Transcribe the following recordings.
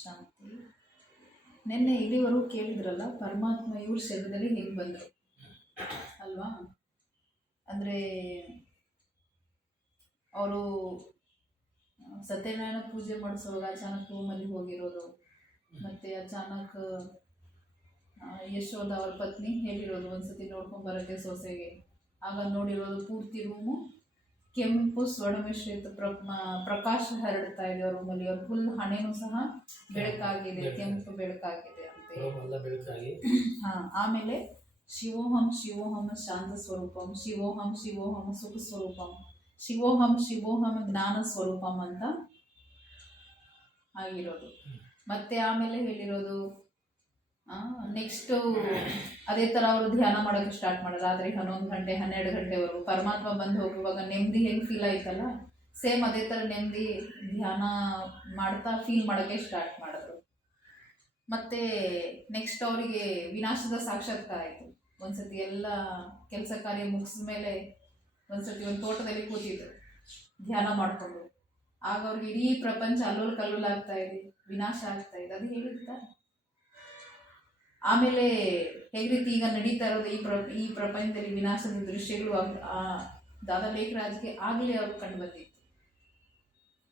ಶಾಂತಿ. ನಿನ್ನೆ ಇಲ್ಲಿವರೆಗೂ ಕೇಳಿದ್ರಲ್ಲ, ಪರಮಾತ್ಮ ಇವ್ರ ಶರೀರದಲ್ಲಿ ಹೇಗೆ ಬಂದರು ಅಲ್ವಾ? ಅಂದರೆ ಅವರು ಸತ್ಯನಾರಾಯಣ ಪೂಜೆ ಮಾಡಿಸುವಾಗ ಅಚಾನಕ್ ರೂಮಲ್ಲಿ ಹೋಗಿರೋದು, ಮತ್ತು ಅಚಾನಕ್ ಯಶೋಧ ಅವ್ರ ಪತ್ನಿ ಹೇಳಿರೋದು ಒಂದ್ಸತಿ ನೋಡ್ಕೊಂಡು ಬರೋಕ್ಕೆ ಸೊಸೆಗೆ. ಆಗ ನೋಡಿರೋದು ಪೂರ್ತಿ ರೂಮು ಕೆಂಪು ಸ್ವರ್ಣಮಿಶ್ರಿತ ಪ್ರಕಾಶ ಹರಡ್ತಾ ಇದೆ ಅವ್ರ ರೂಮಲ್ಲಿ. ಅವ್ರ ಫುಲ್ ಹಣೆನೂ ಸಹ ಬೆಳಕಾಗಿದೆ, ಕೆಂಪು ಬೆಳಕಾಗಿದೆ ಅಂತೆ. ಆಮೇಲೆ ಶಿವೋಹಂ ಶಿವೋಹಂ ಶಾಂತ ಸ್ವರೂಪಂ, ಶಿವೋಹಂ ಶಿವೋಹಂ ಸುಖ ಸ್ವರೂಪಂ, ಶಿವೋಹಂ ಶಿವೋಹಂ ಜ್ಞಾನ ಸ್ವರೂಪಂ ಅಂತ ಆಗಿರೋದು. ಮತ್ತೆ ಆಮೇಲೆ ಹೇಳಿರೋದು ನೆಕ್ಸ್ಟು ಅದೇ ಥರ ಅವರು ಧ್ಯಾನ ಮಾಡೋಕ್ಕೆ ಸ್ಟಾರ್ಟ್ ಮಾಡೋದು. ರಾತ್ರಿ 11 ಗಂಟೆ 12 ಗಂಟೆವರೆಗೂ ಪರಮಾತ್ಮ ಬಂದು ಹೋಗುವಾಗ ನೆಮ್ಮದಿ ಹೆಂಗೆ ಫೀಲ್ ಆಯ್ತಲ್ಲ, ಸೇಮ್ ಅದೇ ಥರ ನೆಮ್ಮದಿ ಧ್ಯಾನ ಮಾಡ್ತಾ ಫೀಲ್ ಮಾಡೋಕ್ಕೆ ಸ್ಟಾರ್ಟ್ ಮಾಡಿದ್ರು. ಮತ್ತು ನೆಕ್ಸ್ಟ್ ಅವರಿಗೆ ವಿನಾಶದ ಸಾಕ್ಷಾತ್ಕಾರ ಆಯಿತು. ಒಂದ್ಸತಿ ಎಲ್ಲ ಕೆಲಸ ಕಾರ್ಯ ಮುಗಿಸಿದ ಮೇಲೆ ಒಂದ್ಸತಿ ಒಂದು ತೋಟದಲ್ಲಿ ಕೂತಿದ್ರು ಧ್ಯಾನ ಮಾಡಿಕೊಂಡು. ಆಗ ಅವ್ರಿಗೆ ಇಡೀ ಪ್ರಪಂಚ ಅಲ್ಲೋಲ್ ಕಲ್ಲೋಲ್ ಆಗ್ತಾ ಇದೆ, ವಿನಾಶ ಆಗ್ತಾ ಇದೆ, ಅದು ಹೇಳಿರ್ತಾ. ಆಮೇಲೆ ಹೇಗೆ ರೀತಿ ಈಗ ನಡೀತಾ ಇರೋದು ಈ ಪ್ರಪಂಚದಲ್ಲಿ ವಿನಾಶದ ದೃಶ್ಯಗಳು ದಾದಾ ಲೇಖರಾಜ್ಗೆ ಆಗಲೇ ಅವ್ರಿಗೆ ಕಂಡು ಬಂದಿತ್ತು,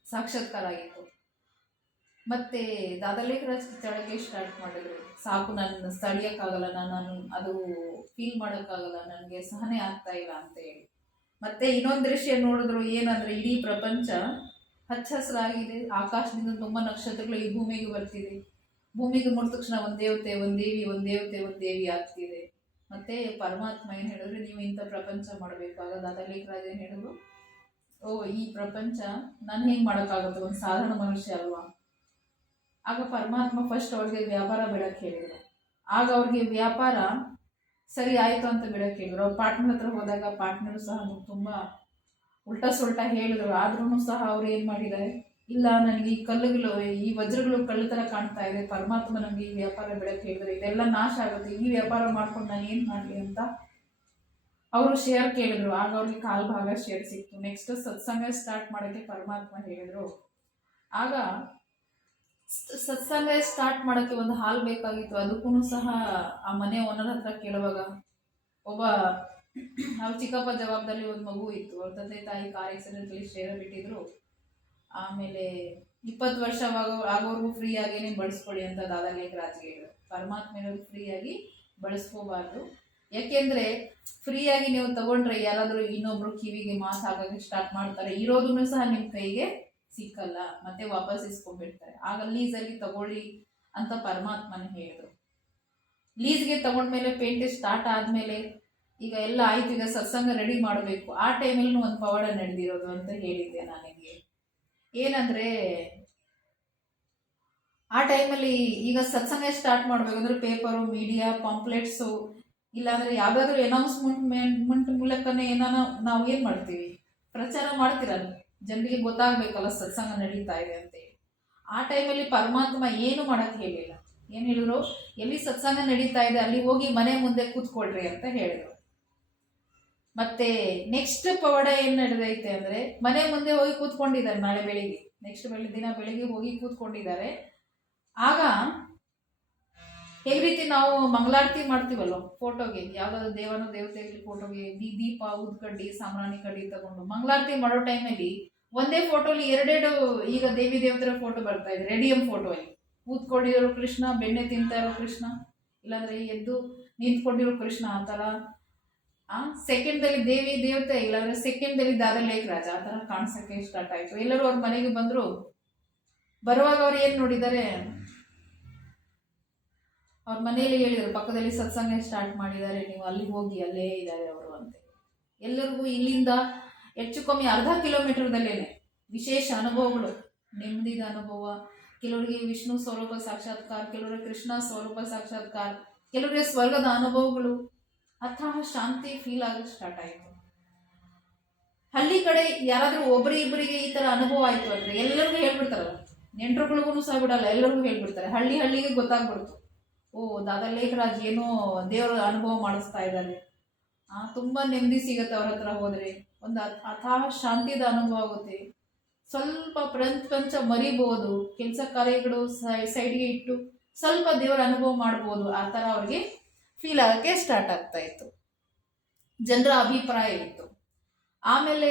ಸಾಕ್ಷಾತ್ಕಾರ ಆಗಿತ್ತು. ಮತ್ತೆ ದಾದಾ ಲೇಖರಾಜ್ ಕಿತ್ತಾಡೋಕ್ಕೆ ಸ್ಟಾರ್ಟ್ ಮಾಡಿದ್ರು. ಸಾಕು, ನನ್ನ ಸ್ಥಳೀಯಕ್ಕಾಗಲ್ಲ, ನಾನು ಅದು ಫೀಲ್ ಮಾಡೋಕ್ಕಾಗಲ್ಲ, ನನಗೆ ಸಹನೆ ಆಗ್ತಾ ಇಲ್ಲ ಅಂತ ಹೇಳಿ. ಮತ್ತೆ ಇನ್ನೊಂದು ದೃಶ್ಯ ನೋಡಿದ್ರು, ಏನಂದ್ರೆ ಇಡೀ ಪ್ರಪಂಚ ಹಚ್ಚ ಹಸಿರಾಗಿದೆ, ಆಕಾಶದಿಂದ ತುಂಬ ನಕ್ಷತ್ರಗಳು ಈ ಭೂಮಿಗೆ ಬರ್ತಿದೆ. ಭೂಮಿಗೆ ಮುಟ್ಟ ತಕ್ಷಣ ಒಂದು ದೇವತೆ ಒಂದು ದೇವಿ, ಒಂದು ದೇವತೆ ಒಂದು ದೇವಿ ಆಗ್ತಿದೆ. ಮತ್ತೆ ಪರಮಾತ್ಮ ಏನು ಹೇಳಿದ್ರೆ, ನೀವು ಇಂಥ ಪ್ರಪಂಚ ಮಾಡಬೇಕು. ಆಗ ದಾದಾ ಲೇಖರಾಜ್ ಏನು ಹೇಳಿದ್ರು, ಈ ಪ್ರಪಂಚ ನಾನು ಹೆಂಗೆ ಮಾಡೋಕ್ಕಾಗುತ್ತೆ, ಒಂದು ಸಾಧಾರಣ ಮನುಷ್ಯ ಅಲ್ವಾ. ಆಗ ಪರಮಾತ್ಮ ಫಸ್ಟ್ ಅವ್ರಿಗೆ ವ್ಯಾಪಾರ ಬಿಡಕ್ಕೆ ಹೇಳಿದ್ರು. ಆಗ ಅವ್ರಿಗೆ ವ್ಯಾಪಾರ ಸರಿ ಆಯಿತು ಅಂತ ಬಿಡಕ್ಕೆ ಹೇಳಿದ್ರು. ಅವ್ರ ಪಾರ್ಟ್ನರ್ ಹತ್ರ ಹೋದಾಗ ಪಾರ್ಟ್ನರು ಸಹ ತುಂಬ ಉಲ್ಟಾ ಸುಲ್ಟಾ ಹೇಳಿದ್ರು. ಆದ್ರೂ ಸಹ ಅವ್ರು ಏನು ಮಾಡಿದ್ದಾರೆ, ಇಲ್ಲ, ನನಗೆ ಈ ಕಲ್ಲುಗಳು, ಈ ವಜ್ರಗಳು ಕಲ್ಲು ಥರ ಕಾಣ್ತಾ ಇದೆ, ಪರಮಾತ್ಮ ನನಗೆ ಈ ವ್ಯಾಪಾರ ಬಿಡಕ್ಕೆ ಹೇಳಿದ್ರೆ ಇದೆಲ್ಲ ನಾಶ ಆಗುತ್ತೆ, ಈ ವ್ಯಾಪಾರ ಮಾಡ್ಕೊಂಡು ನಾನು ಏನು ಮಾಡಲಿ ಅಂತ ಅವರು ಶೇರ್ ಕೇಳಿದ್ರು. ಆಗ ಅವ್ರಿಗೆ ಕಾಲು ಭಾಗ ಶೇರ್ ಸಿಕ್ತು. ನೆಕ್ಸ್ಟ್ ಸತ್ಸಂಗ ಸ್ಟಾರ್ಟ್ ಮಾಡೋಕ್ಕೆ ಪರಮಾತ್ಮ ಹೇಳಿದ್ರು. ಆಗ ಸತ್ಸಂಗ ಸ್ಟಾರ್ಟ್ ಮಾಡೋಕ್ಕೆ ಒಂದು ಹಾಲ್ ಬೇಕಾಗಿತ್ತು. ಅದಕ್ಕೂ ಸಹ ಆ ಮನೆ ಓನರ್ ಹತ್ರ ಕೇಳುವಾಗ ಒಬ್ಬ ಅವ್ರ ಚಿಕ್ಕಪ್ಪ ಜವಾಬ್ದಾರಿ ಒಂದು ಮಗು ಇತ್ತು. ಅವ್ರ ತಂದೆ ತಾಯಿ ಕಾರ್ ಆಕ್ಸಿಡೆಂಟಲ್ಲಿ ಶೇರ ಬಿಟ್ಟಿದ್ರು. ಆಮೇಲೆ 20 ವರ್ಷ ಆಗೋರ್ಗೂ ಫ್ರೀ ಆಗೇನೆ ಬಳಸ್ಕೊಳ್ಳಿ ಅಂತ ದಾದಾ ಲೇಖರಾಜ್ಗೆ ಹೇಳಿದ್ರು. ಪರಮಾತ್ಮ ಫ್ರೀಯಾಗಿ ಬಳಸ್ಕೋಬಾರ್ದು, ಯಾಕೆಂದ್ರೆ ಫ್ರೀಯಾಗಿ ನೀವು ತಗೊಂಡ್ರೆ ಯಾರಾದರೂ ಇನ್ನೊಬ್ರು ಕಿವಿಗೆ ಮಾತು ಹಾಕಕ್ಕೆ ಸ್ಟಾರ್ಟ್ ಮಾಡ್ತಾರೆ, ಇರೋದನ್ನು ಸಹ ನಿಮ್ಮ ಕೈಗೆ ಸಿಕ್ಕಲ್ಲ, ಮತ್ತೆ ವಾಪಸ್ ಇಸ್ಕೊಂಡ್ಬಿಡ್ತಾರೆ. ಆಗ ಲೀಸಲ್ಲಿ ತಗೊಳ್ಳಿ ಅಂತ ಪರಮಾತ್ಮನ ಹೇಳಿದ್ರು. ಲೀಸ್ಗೆ ತಗೊಂಡ್ಮೇಲೆ ಪೇಂಟ್ ಸ್ಟಾರ್ಟ್ ಆದ್ಮೇಲೆ ಈಗ ಎಲ್ಲ ಆಯ್ತು, ಈಗ ಸತ್ಸಂಗ ರೆಡಿ ಮಾಡಬೇಕು. ಆ ಟೈಮಲ್ಲಿ ಒಂದು ಪವಾಡ ನಡೆದಿರೋದು ಅಂತ ಹೇಳಿದ್ದೆ ನನಗೆ. ಏನಂದ್ರೆ ಆ ಟೈಮಲ್ಲಿ ಈಗ ಸತ್ಸಂಗ ಸ್ಟಾರ್ಟ್ ಮಾಡ್ಬೇಕಂದ್ರೆ ಪೇಪರು, ಮೀಡಿಯಾ, ಪಾಂಪ್ಲೆಟ್ಸು, ಇಲ್ಲಾಂದ್ರೆ ಯಾವ್ದಾದ್ರು ಅನೌನ್ಸ್ಮೆಂಟ್ ಮೂಲಕನೇ ನಾವು ಏನ್ ಮಾಡ್ತೀವಿ, ಪ್ರಚಾರ ಮಾಡ್ತಿರಲ್ಲ, ಜನರಿಗೆ ಗೊತ್ತಾಗ್ಬೇಕಲ್ಲ ಸತ್ಸಂಗ ನಡೀತಾ ಇದೆ ಅಂತೇಳಿ. ಆ ಟೈಮಲ್ಲಿ ಪರಮಾತ್ಮ ಏನು ಮಾಡಕ್ ಹೇಳಿಲ್ಲ. ಏನ್ ಹೇಳಿದ್ರು, ಎಲ್ಲಿ ಸತ್ಸಂಗ ನಡೀತಾ ಇದೆ ಅಲ್ಲಿ ಹೋಗಿ ಮನೆ ಮುಂದೆ ಕೂತ್ಕೊಳ್ರಿ ಅಂತ ಹೇಳಿದ್ರು. ಮತ್ತೆ ನೆಕ್ಸ್ಟ್ ಪವಾಡ ಏನ್ ನಡೆದೈತೆ ಅಂದ್ರೆ, ಮನೆ ಮುಂದೆ ಹೋಗಿ ಕೂತ್ಕೊಂಡಿದ್ದಾರೆ. ನಾಳೆ ಬೆಳಿಗ್ಗೆ, ನೆಕ್ಸ್ಟ್ ದಿನ ಬೆಳಿಗ್ಗೆ ಹೋಗಿ ಕೂತ್ಕೊಂಡಿದ್ದಾರೆ. ಆಗ ಹೇಗೆ ರೀತಿ ನಾವು ಮಂಗಳಾರತಿ ಮಾಡ್ತೀವಲ್ಲ ಫೋಟೋಗೆ, ಯಾವ್ದಾದ್ರು ದೇವತೆ ಫೋಟೋಗೆ ದೀಪ, ಉದ್ಕಡ್ಡಿ, ಸಾಂಬ್ರಾಣಿ ಕಡ್ಡಿ ತಗೊಂಡು ಮಂಗಳಾರತಿ ಮಾಡೋ ಟೈಮಲ್ಲಿ ಒಂದೇ ಫೋಟೋಲಿ ಎರಡೆರಡು ಈಗ ದೇವಿ ದೇವತರ ಫೋಟೋ ಬರ್ತಾ ಇದೆ. ರೆಡಿಯಂ ಫೋಟೋ ಅಲ್ಲಿ ಕೂತ್ಕೊಂಡಿರೋ ಕೃಷ್ಣ, ಬೆಣ್ಣೆ ತಿಂತಾ ಇರೋ ಕೃಷ್ಣ, ಇಲ್ಲಾಂದ್ರೆ ಎದ್ದು ನಿಂತ್ಕೊಂಡಿರೋ ಕೃಷ್ಣ, ಆ ತರ ಸೆಕೆಂಡ್ದಲ್ಲಿ ದೇವಿ ದೇವತೆ, ಇಲ್ಲಾಂದ್ರೆ ಸೆಕೆಂಡ್ದಲ್ಲಿ ದಾದಾ ಲೇಖರಾಜ್, ಆ ತರ ಕಾಣಿಸಕ್ಕೆ ಸ್ಟಾರ್ಟ್ ಆಯ್ತು. ಎಲ್ಲರೂ ಅವ್ರ ಮನೆಗೆ ಬಂದ್ರು. ಬರುವಾಗ ಅವ್ರು ಏನ್ ನೋಡಿದ್ದಾರೆ, ಅವ್ರ ಮನೆಯಲ್ಲಿ ಹೇಳಿದ್ರು ಪಕ್ಕದಲ್ಲಿ ಸತ್ಸಂಗ ಸ್ಟಾರ್ಟ್ ಮಾಡಿದ್ದಾರೆ, ನೀವು ಅಲ್ಲಿ ಹೋಗಿ, ಅಲ್ಲೇ ಇದ್ದಾರೆ ಅವರು ಅಂತ. ಎಲ್ಲರಿಗೂ ಇಲ್ಲಿಂದ ಹೆಚ್ಚು ಕಮ್ಮಿ ಅರ್ಧ ಕಿಲೋಮೀಟರ್ದಲ್ಲೇನೆ ವಿಶೇಷ ಅನುಭವಗಳು, ನೆಮ್ಮದಿದ ಅನುಭವ. ಕೆಲವರಿಗೆ ವಿಷ್ಣು ಸ್ವರೂಪ ಸಾಕ್ಷಾತ್ಕಾರ, ಕೆಲವರಿಗೆ ಕೃಷ್ಣ ಸ್ವರೂಪ ಸಾಕ್ಷಾತ್ಕಾರ, ಕೆಲವರಿಗೆ ಸ್ವರ್ಗದ ಅನುಭವಗಳು, ಅಥಾಹ ಶಾಂತಿ ಫೀಲ್ ಆಗಕ್ಕೆ ಸ್ಟಾರ್ಟ್ ಆಯಿತು. ಹಳ್ಳಿ ಕಡೆ ಯಾರಾದ್ರೂ ಒಬ್ಬರಿಗೆ ಈ ತರ ಅನುಭವ ಆಯ್ತು ಅಂದ್ರೆ ಎಲ್ಲರಿಗೂ ಹೇಳ್ಬಿಡ್ತಾರಲ್ಲ, ನೆಂಟರುಗಳಿಗೂ ಸಹ ಬಿಡಲ್ಲ, ಎಲ್ಲರಿಗೂ ಹೇಳ್ಬಿಡ್ತಾರೆ. ಹಳ್ಳಿಗೆ ಗೊತ್ತಾಗ್ಬಿಡ್ತು, ದಾದಾ ಲೇಖರಾಜ್ ಏನೋ ದೇವರ ಅನುಭವ ಮಾಡಿಸ್ತಾ ಇದ್ದಾರೆ. ತುಂಬಾ ನೆಮ್ಮದಿ ಸಿಗತ್ತೆ ಅವ್ರ ಹತ್ರ ಹೋದ್ರೆ, ಒಂದು ಅಥಾಹ ಶಾಂತಿದ ಅನುಭವ ಆಗುತ್ತೆ, ಸ್ವಲ್ಪ ಪ್ರಪಂಚ ಮರಿಬಹುದು, ಕೆಲಸ ಕಾರ್ಯಗಳು ಸೈಡ್ಗೆ ಇಟ್ಟು ಸ್ವಲ್ಪ ದೇವರ ಅನುಭವ ಮಾಡ್ಬೋದು, ಆ ಥರ ಅವ್ರಿಗೆ ಫೀಲ್ ಆಗೋಕ್ಕೆ ಸ್ಟಾರ್ಟ್ ಆಗ್ತಾ ಇತ್ತು. ಜನರ ಅಭಿಪ್ರಾಯ ಇತ್ತು. ಆಮೇಲೆ